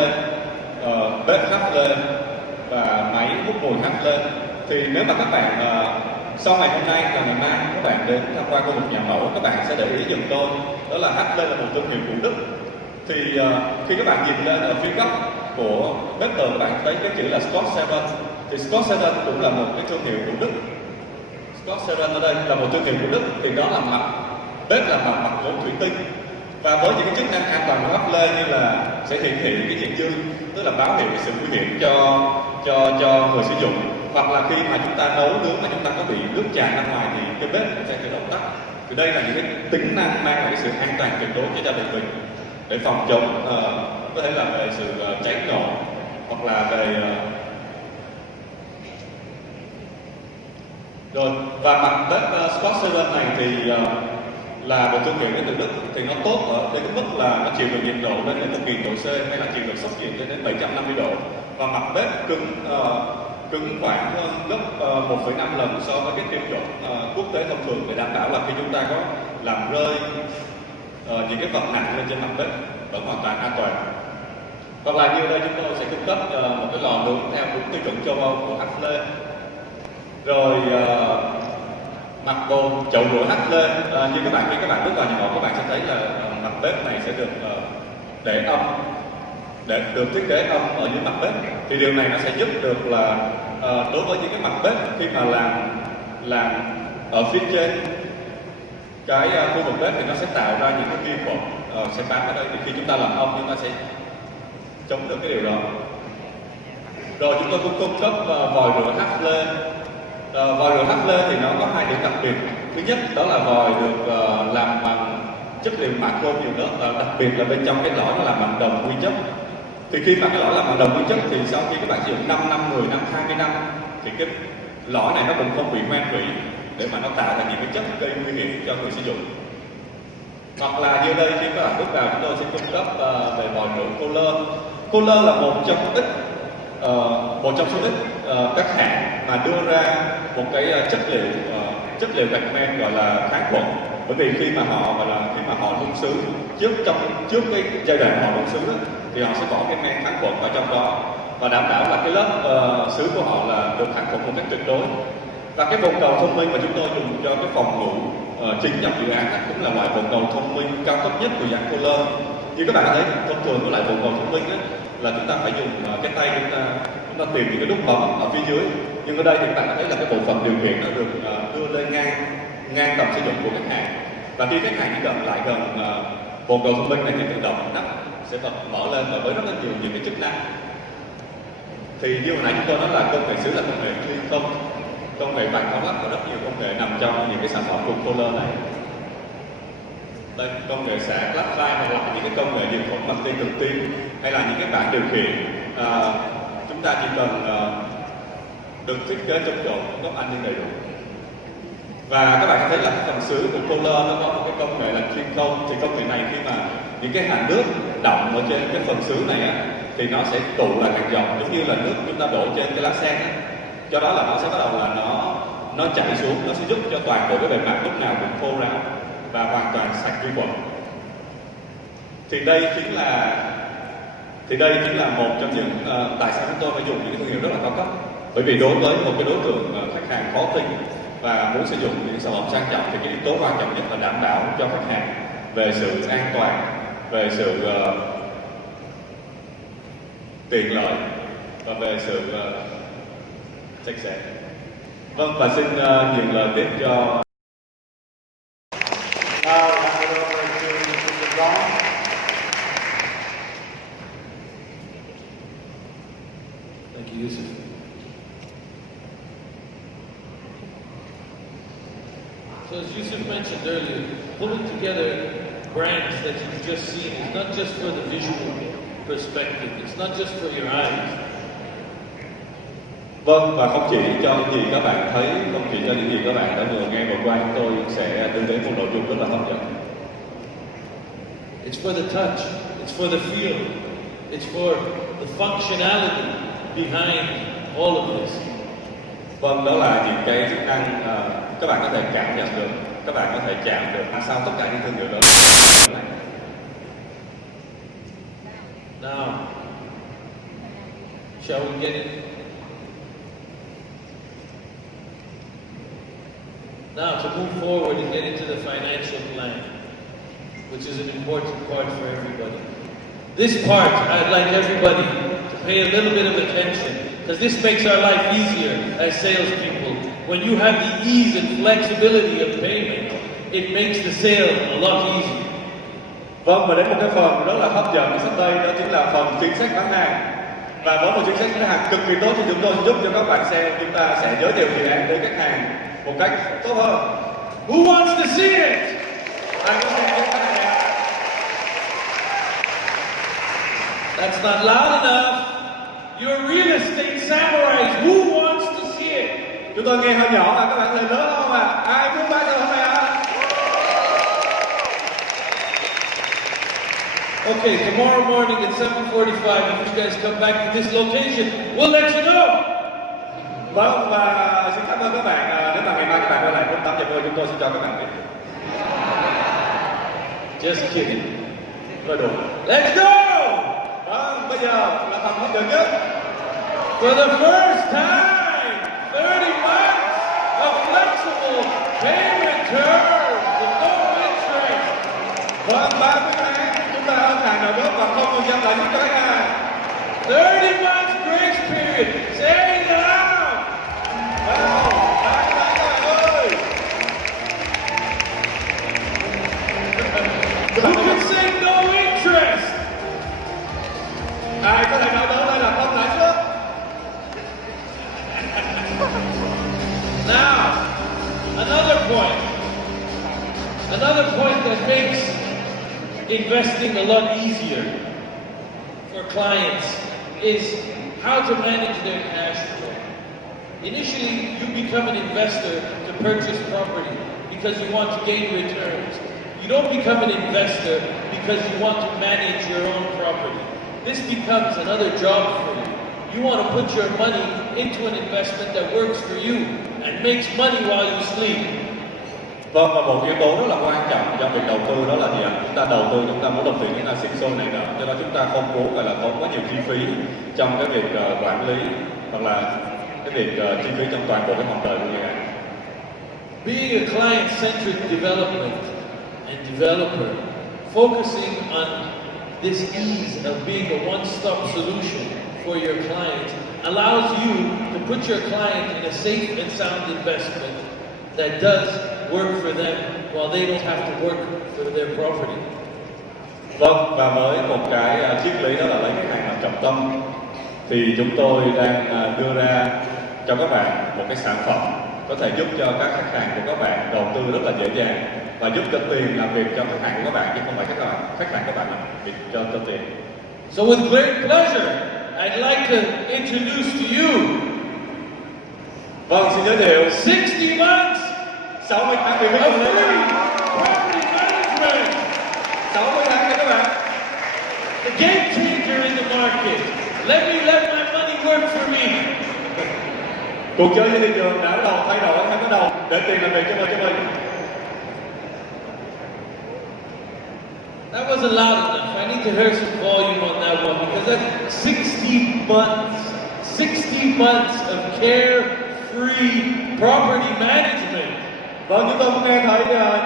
bếp HA và máy hút mùi HA. Thì nếu mà các bạn sau ngày hôm nay là ngày mai các bạn đến tham quan khu vực nhà mẫu, các bạn sẽ để ý giùm tôi đó là HA là một thương hiệu của Đức. Thì khi các bạn nhìn lên ở phía góc của bếp tường, các bạn thấy cái chữ là Scott 7. Thì Scott 7 cũng là một cái thương hiệu của Đức. Scott 7 ở đây là một thương hiệu của Đức, thì đó là bếp là mặt gỗ thủy tinh. Và với những cái chức năng an toàn của hấp lê như là sẽ hiển thị cái nhiệt dư, tức là báo hiệu sự nguy hiểm cho người sử dụng, hoặc là khi mà chúng ta nấu nướng mà chúng ta có bị nước tràn ra ngoài thì cái bếp sẽ tự động tắt. Thì đây là những cái tính năng mang lại cái sự an toàn tuyệt đối cho gia đình mình để phòng chống có thể là về sự cháy nổ hoặc là về rồi. Và mặt bếp Scott Seven này thì là một thương hiệu đến từ Đức, thì nó tốt ở đến cái mức là nó chịu được nhiệt độ lên đến 1000 độ C hay là chịu được sốc nhiệt lên đến 750 độ, và mặt bếp cứng khoảng gấp 1,5 lần so với cái tiêu chuẩn quốc tế thông thường, để đảm bảo là khi chúng ta có làm rơi những cái vật nặng lên trên mặt bếp vẫn hoàn toàn an toàn. Hoặc là như đây chúng tôi sẽ cung cấp một cái lò nướng theo đúng tiêu chuẩn châu Âu của HC. Rồi mặt bồn chậu rửa HC, như các bạn khi các bạn bước vào nhà mẫu, các bạn sẽ thấy là mặt bếp này sẽ được để âm, để được thiết kế âm ở dưới mặt bếp. Thì điều này nó sẽ giúp được là đối với những cái mặt bếp khi mà làm ở phía trên cái khu vực bếp thì nó sẽ tạo ra những cái vi khuẩn sẽ bám ở đây, thì khi chúng ta làm âm chúng ta sẽ chống được cái điều đó. Rồi chúng tôi cũng cung cấp vòi rửa HC. Vòi rửa HC thì nó có hai điểm đặc biệt. Thứ nhất đó là vòi được làm bằng chất liệu mạ khô nhiều lớp, và đặc biệt là bên trong cái lõi nó làm bằng đồng quy chất. Thì khi mà cái lõi làm bằng đồng quy chất thì sau khi các bạn sử dụng 5 năm, 10 năm, 20 năm thì cái lõi này nó cũng không bị hoen hủy để mà nó tạo ra những cái chất gây nguy hiểm cho người sử dụng. Hoặc là như đây khi các bạn bước vào chúng tôi sẽ cung cấp về vòi rửa Kohler. Kohler là một trong số ít các hãng mà đưa ra một cái chất liệu gạch men gọi là kháng khuẩn. Bởi vì khi mà họ nung sứ trước cái giai đoạn họ nung sứ đó, thì họ sẽ bỏ cái men kháng khuẩn vào trong đó và đảm bảo là cái lớp sứ của họ là được kháng khuẩn một cách tuyệt đối. Và cái bồn cầu thông minh mà chúng tôi dùng cho cái phòng ngủ chính trong dự án cũng là loại bồn cầu thông minh cao cấp nhất của dạng Kohler. Như các bạn thấy, thông thường với loại bồn cầu thông minh là chúng ta phải dùng cái tay chúng ta tìm những cái nút bấm ở phía dưới. Nhưng ở đây thì các bạn thấy là cái bộ phận điều khiển nó được đưa lên ngang tầm sử dụng của khách hàng. Và khi khách hàng chỉ cần lại gần bồn cầu thông minh này thì tự động nắp sẽ bật mở lên và với rất là nhiều những cái chức năng. Thì như hồi nãy chúng tôi nói là công nghệ sứ là công nghệ liên thông, công nghệ vàng thao lắp và rất nhiều công nghệ nằm trong những cái sản phẩm của Kohler này. Đây, công nghệ xả Glassfire hay là những cái công nghệ diệt khuẩn bằng tia cực tím, hay là những cái bảng điều khiển chúng ta chỉ cần được thiết kế trong chỗ góc an ninh đầy đủ. Và các bạn có thấy là cái phần sứ của Kohler nó có một cái công nghệ là chuyên không. Thì công nghệ này khi mà những cái hạt nước đọng ở trên cái phần sứ này thì nó sẽ tụ lại thành giọt giống như là nước chúng ta đổ trên cái lá sen do đó là nó sẽ bắt đầu là nó chảy xuống, nó sẽ giúp cho toàn bộ cái bề mặt lúc nào cũng khô ráo và hoàn toàn sạch vi khuẩn. Thì đây chính là một trong những tại sao chúng tôi phải dùng những thương hiệu rất là cao cấp. Bởi vì đối với một cái đối tượng khách hàng khó tin và muốn sử dụng những sản phẩm sang trọng thì cái yếu tố quan trọng nhất là đảm bảo cho khách hàng về sự an toàn, về sự tiện lợi và về sự sạch sẽ. Vâng, và xin nhường lời tiếp cho Thank you, Yusuf. So as Yusuf mentioned earlier, pulling together brands that you've just seen is not just for the visual perspective, it's not just for your eyes. Vâng, và không chỉ cho những gì các bạn thấy, không chỉ cho những gì các bạn đã vừa nghe vừa qua, chúng tôi sẽ đưa đến một nội dung rất là hấp dẫn. It's for the touch, it's for the feel, it's for the functionality behind all of this. Vâng, đó là những cái chức năng các bạn có thể cảm nhận được, các bạn có thể chạm được sau tất cả những thương hiệu đó. Now, shall we get it? Now, to move forward and get into the financial plan, which is an important part for everybody. This part, I'd like everybody to pay a little bit of attention, because this makes our life easier as salespeople. When you have the ease and flexibility of payment, it makes the sale a lot easier. Vâng, và đến một cái phần rất là hấp dẫn sắp đây, đó chính là phần chính sách bán hàng. Và với một chính sách bán hàng cực kỳ tốt thì chúng tôi sẽ giúp cho các bạn sale chúng ta sẽ giới thiệu dự án đến khách hàng một cách tốt hơn. Who wants to see it? Ai có xem những cái này ạ? That's not loud enough. You're real estate samurais. Who wants to see it? Chúng tôi nghe hơi nhỏ mà các bạn lên lớn không ạ? Ai muốn bán được hôm nay ạ? Okay, tomorrow morning at 7:45, if you guys come back to this location, we'll let you know. Vâng, và xin cảm ơn các bạn. Nếu mà ngày mai các bạn quay lại lúc 8:30 chúng tôi sẽ cho các bạn biết. Just kidding. Rồi đủ. Let's go! Vâng, bây giờ là phần hấp dẫn nhất. For the first time, 30 months of flexible payment terms and no interest. Vâng, 30 tháng chúng ta ân hàng nợ gốc và 0% lãi suất cho khách hàng. 30 months grace period. Say it loud. Wow, 30 tháng các bạn ơi. Who can say no interest? Ai có thể nói đó đây là không lãi suất? Now, another point that makes investing a lot easier for clients is how to manage their cash flow. Initially, you become an investor to purchase property because you want to gain returns. You don't become an investor because you want to manage your own property. This becomes another job for you. You want to put your money into an investment that works for you and makes money while you sleep. Vâng, và một yếu tố rất là quan trọng trong việc đầu tư đó là gì ạ? Chúng ta đầu tư, chúng ta muốn đồng tiền, chúng ta sinh sôi nảy nở, cho nên chúng ta không muốn gọi là tốn quá nhiều chi phí trong cái việc quản lý hoặc là cái việc chi phí trong toàn bộ cái vòng đời của người ạ. Being a client-centric development and developer, focusing on this ease of being a one-stop solution for your client allows you to put your client in a safe and sound investment that does work for them while they don't have to work for their property. Vâng, và với một cái triết lý đó là lấy khách hàng làm trọng tâm, thì chúng tôi đang đưa ra cho các bạn một cái sản phẩm có thể giúp cho các khách hàng của các bạn đầu tư rất là dễ dàng và giúp cho tiền làm việc cho khách hàng của các bạn chứ không phải khách hàng các bạn làm việc cho tiền. So with great pleasure, I'd like to introduce to you. Vâng, xin giới thiệu 60 months 60 tháng tiền of free free property management. 60 tháng cho các bạn. The game changer in the market. Let my money work for me. Cuộc chơi trên thị trường đã bắt đầu thay đổi, hay bắt đầu để tiền làm việc cho mình. That wasn't loud enough. I need to hear some volume on that one because that's 60 months. 60 months of carefree property management. Vâng, chúng tôi muốn nghe thấy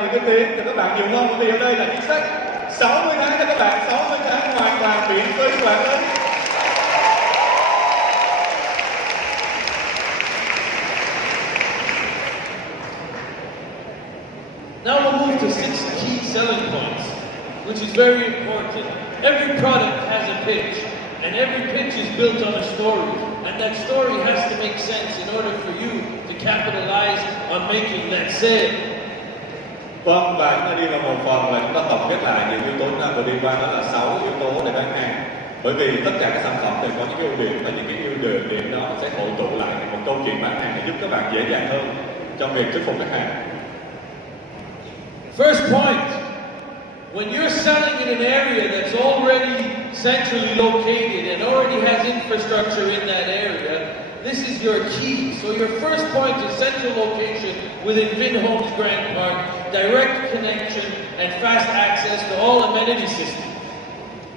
những cái tiếng từ các bạn nhiều hơn, bởi vì ở đây là chính sách 60 tháng cho các bạn, 60 tháng hoàn toàn miễn phí các bạn ơi. Now we'll move to 6 key selling points, which is very important. Every product has a pitch, and every pitch is built on a story, and that story has to make sense in order for you to capitalize on making that sale. Vâng, và chúng ta đi vào một phần là chúng ta tổng kết lại những yếu tố chúng ta vừa đi qua, đó là 6 yếu tố để bán hàng. Bởi vì tất cả các sản phẩm đều có những ưu điểm và những cái ưu điểm đó sẽ hội tụ lại thành một câu chuyện bán hàng để giúp các bạn dễ dàng hơn trong việc thuyết phục khách hàng. First point, when you're selling in an area that's already centrally located and already has infrastructure in that area, this is your key. So your first point is central location within Vinhome's Grand Park, direct connection and fast access to all amenity systems.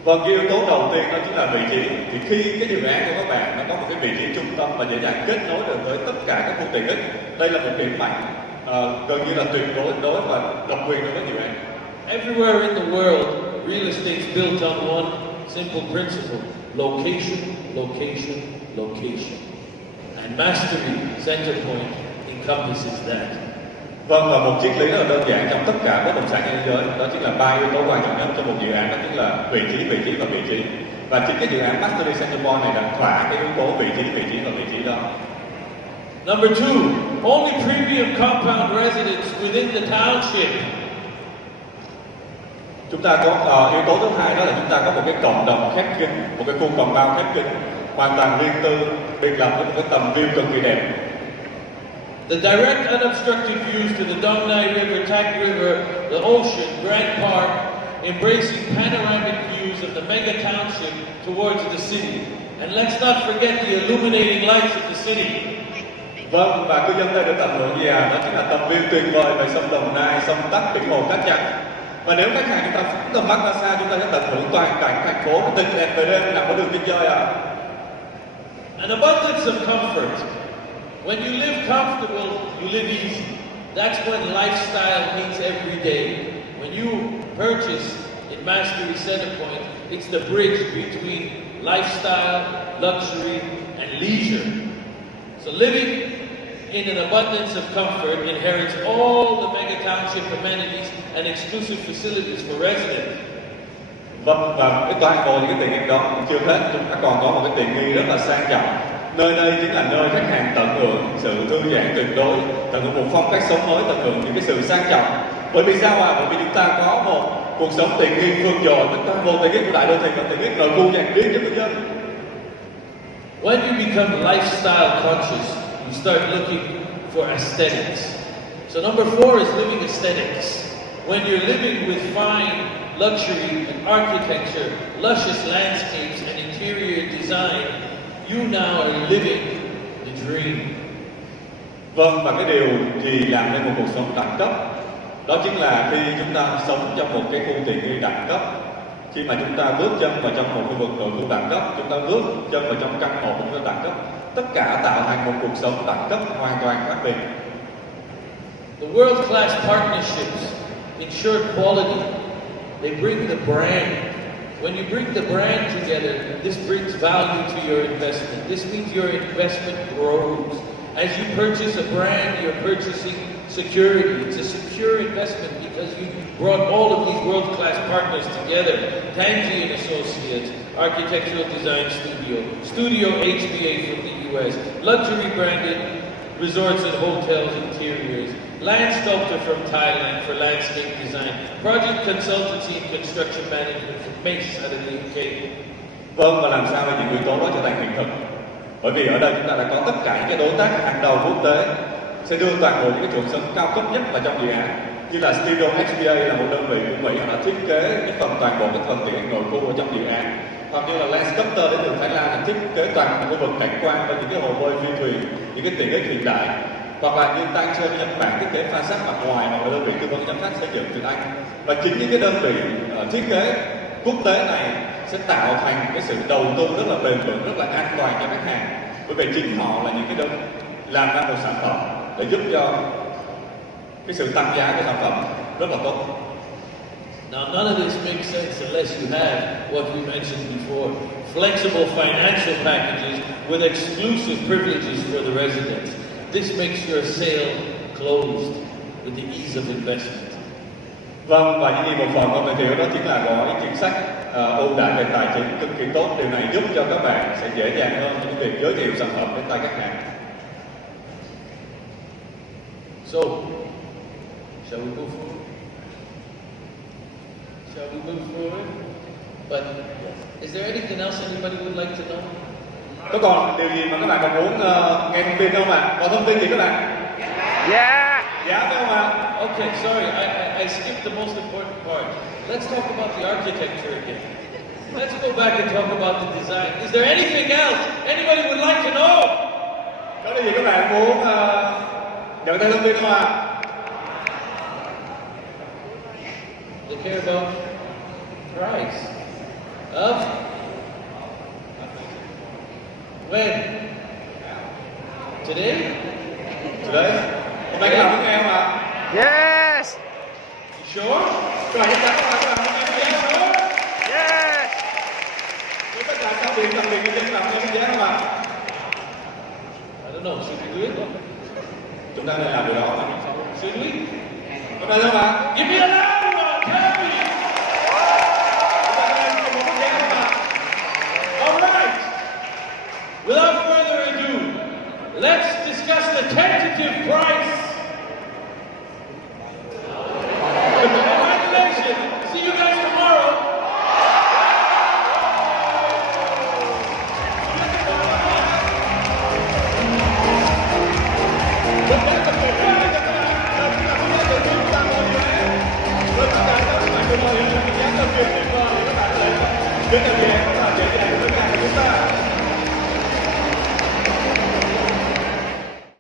Vâng, cái yếu tố đầu tiên đó chính là vị trí. Thì khi cái dự án của các bạn nó có một cái vị trí trung tâm và dễ dàng kết nối được với tất cả các khu tiện ích, đây là một điểm mạnh gần như là tuyệt đối và độc quyền đối với dự án. Everywhere in the world, real estate is built on one simple principle: location, location, location. And Masteri Center Point encompasses that. Vâng, và một triết lý rất là đơn giản trong tất cả bất động sản trên thế giới, đó chính là ba yếu tố quan trọng nhất trong một dự án, đó chính là vị trí và vị trí. Và chính cái dự án Masteri Central Point này đã thỏa cái yếu tố vị trí và vị trí đó. Number two, only premium compound residents within the township. Chúng ta có yếu tố thứ hai, đó là chúng ta có một cái cộng đồng khép kín, một cái khu compound khép kín, hoàn toàn riêng tư, biệt lập với một cái tầm view cực kỳ đẹp. The direct unobstructed views to the Đông River, THÁNG River, the ocean, Grand Park, embracing panoramic views of the mega township towards the city. And let's not forget the illuminating lights of the city. Vâng, và cư dân đây được tận hưởng gì đó chính là tầm view tuyệt vời về sông Đồng Nai, sông Tắc, biển Hồ Cát Trắng. Và nếu khách hàng chúng ta phóng tầm mắt ra xa, chúng ta sẽ tận hưởng toàn cảnh thành phố tĩnh đẹp về đêm nằm ở đường biên giới ạ. An abundance of comfort. When you live comfortable, you live easy. That's when lifestyle means every day. When you purchase in Masteri Central Point, it's the bridge between lifestyle, luxury, and leisure. So living in an abundance of comfort inherits all the mega township amenities and exclusive facilities for residents. Vâng, và cái toàn bộ những cái tiện ích đó chưa hết, chúng ta còn có một cái tiện nghi rất là sang trọng. Nơi đây chính là nơi khách hàng tận hưởng sự thư giãn tuyệt đối, tận hưởng một phong cách sống mới, tận hưởng những cái sự sang trọng. Bởi vì sao ạ? Bởi vì chúng ta có một cuộc sống tiện nghi vượt trội, với toàn bộ tiện ích của đại đô thị và tiện ích nội khu dành riêng cho người dân. When you become lifestyle conscious, you start looking for aesthetics. So number 4 is living aesthetics. When you're living with fine luxury and architecture, luscious landscapes and interior design, you now are living the dream. Vâng, và cái điều gì làm nên một cuộc sống đẳng cấp? Đó chính là khi chúng ta sống trong một cái khu tiện nghi đẳng cấp. Khi mà chúng ta bước chân vào trong một khu vực nội khu đẳng cấp, chúng ta bước chân vào trong căn hộ của chúng ta đẳng cấp, tất cả tạo thành một cuộc sống đẳng cấp hoàn toàn khác biệt. The world-class partnerships ensure quality. They bring the brand. When you bring the brand together, this brings value to your investment. This means your investment grows. As you purchase a brand, you're purchasing security. It's a secure investment because you brought all of these world-class partners together. THANG Associates, Architectural Design Studio HBA from the US, luxury branded resorts and hotels interiors, land sculptor from Thailand for landscape design, project consultancy and construction management from Mace out of the UK. Vâng, và làm sao để những yếu tố đó trở thành hiện thực? Bởi vì ở đây chúng ta đã có tất cả những cái đối tác hàng đầu quốc tế sẽ đưa toàn bộ những cái chuỗi sống cao cấp nhất vào trong dự án. Như là Studio HBA là một đơn vị của Mỹ, họ đã thiết kế cái phần toàn bộ cái phần tiện ích nội khu ở trong dự án. Hoặc như là land sculptor đến từ Thái Lan đã thiết kế toàn bộ khu vực cảnh quan và những cái hồ bơi phi thuyền, những cái tiện ích hiện đại. Hoặc là như TRÁI trên Nhật Bản thiết kế pha sát mặt ngoài, hoặc là đơn vị tư vấn giám sát xây dựng từ Anh. Và chính những cái đơn vị thiết kế quốc tế này sẽ tạo thành cái sự đầu tư rất là bền vững, rất là an toàn cho khách hàng. Bởi vì chính họ là những cái đơn làm ra một sản phẩm để giúp cho cái sự tăng giá của sản phẩm rất là tốt. Now, none of this makes sense unless you have what we mentioned before, flexible financial packages with exclusive privileges for the residents. This makes your sale closed with the ease of investment. Vâng, và những gì một phần không thể thiếu đó chính là gói chính sách ưu đãi về tài chính cực kỳ tốt. Điều này giúp cho các bạn sẽ dễ dàng hơn trong việc giới thiệu sản phẩm đến tay khách hàng. So, shall we move forward? Shall we move forward? But is there anything else anybody would like to know? Có còn điều gì mà các bạn còn muốn nghe thông tin không ạ? Còn thông tin gì các bạn? Yeah. Dạ phải không ạ? Okay, sorry, I skipped the most important part. Let's talk about the architecture again. Let's go back and talk about the design. Is there anything else anybody would like to know? Có điều gì các bạn muốn nhận thêm thông tin không ạ? They care about price of when? Today? Today? Hôm nay các bạn muốn nghe không ạ? Yes. You sure? Các bạn chắc chắn không ạ? Các bạn muốn nghe cái giá không? Yes. Nếu tất cả các bạn đặc biệt cái các bạn nghe cái giá không ạ? I don't know, should we do it? Chúng ta nên làm điều đó. Should we? Có được không ạ? Give me a loud one, tell me. All right. Without further ado, let's discuss the tentative price. Congratulations. See you guys tomorrow. Rất là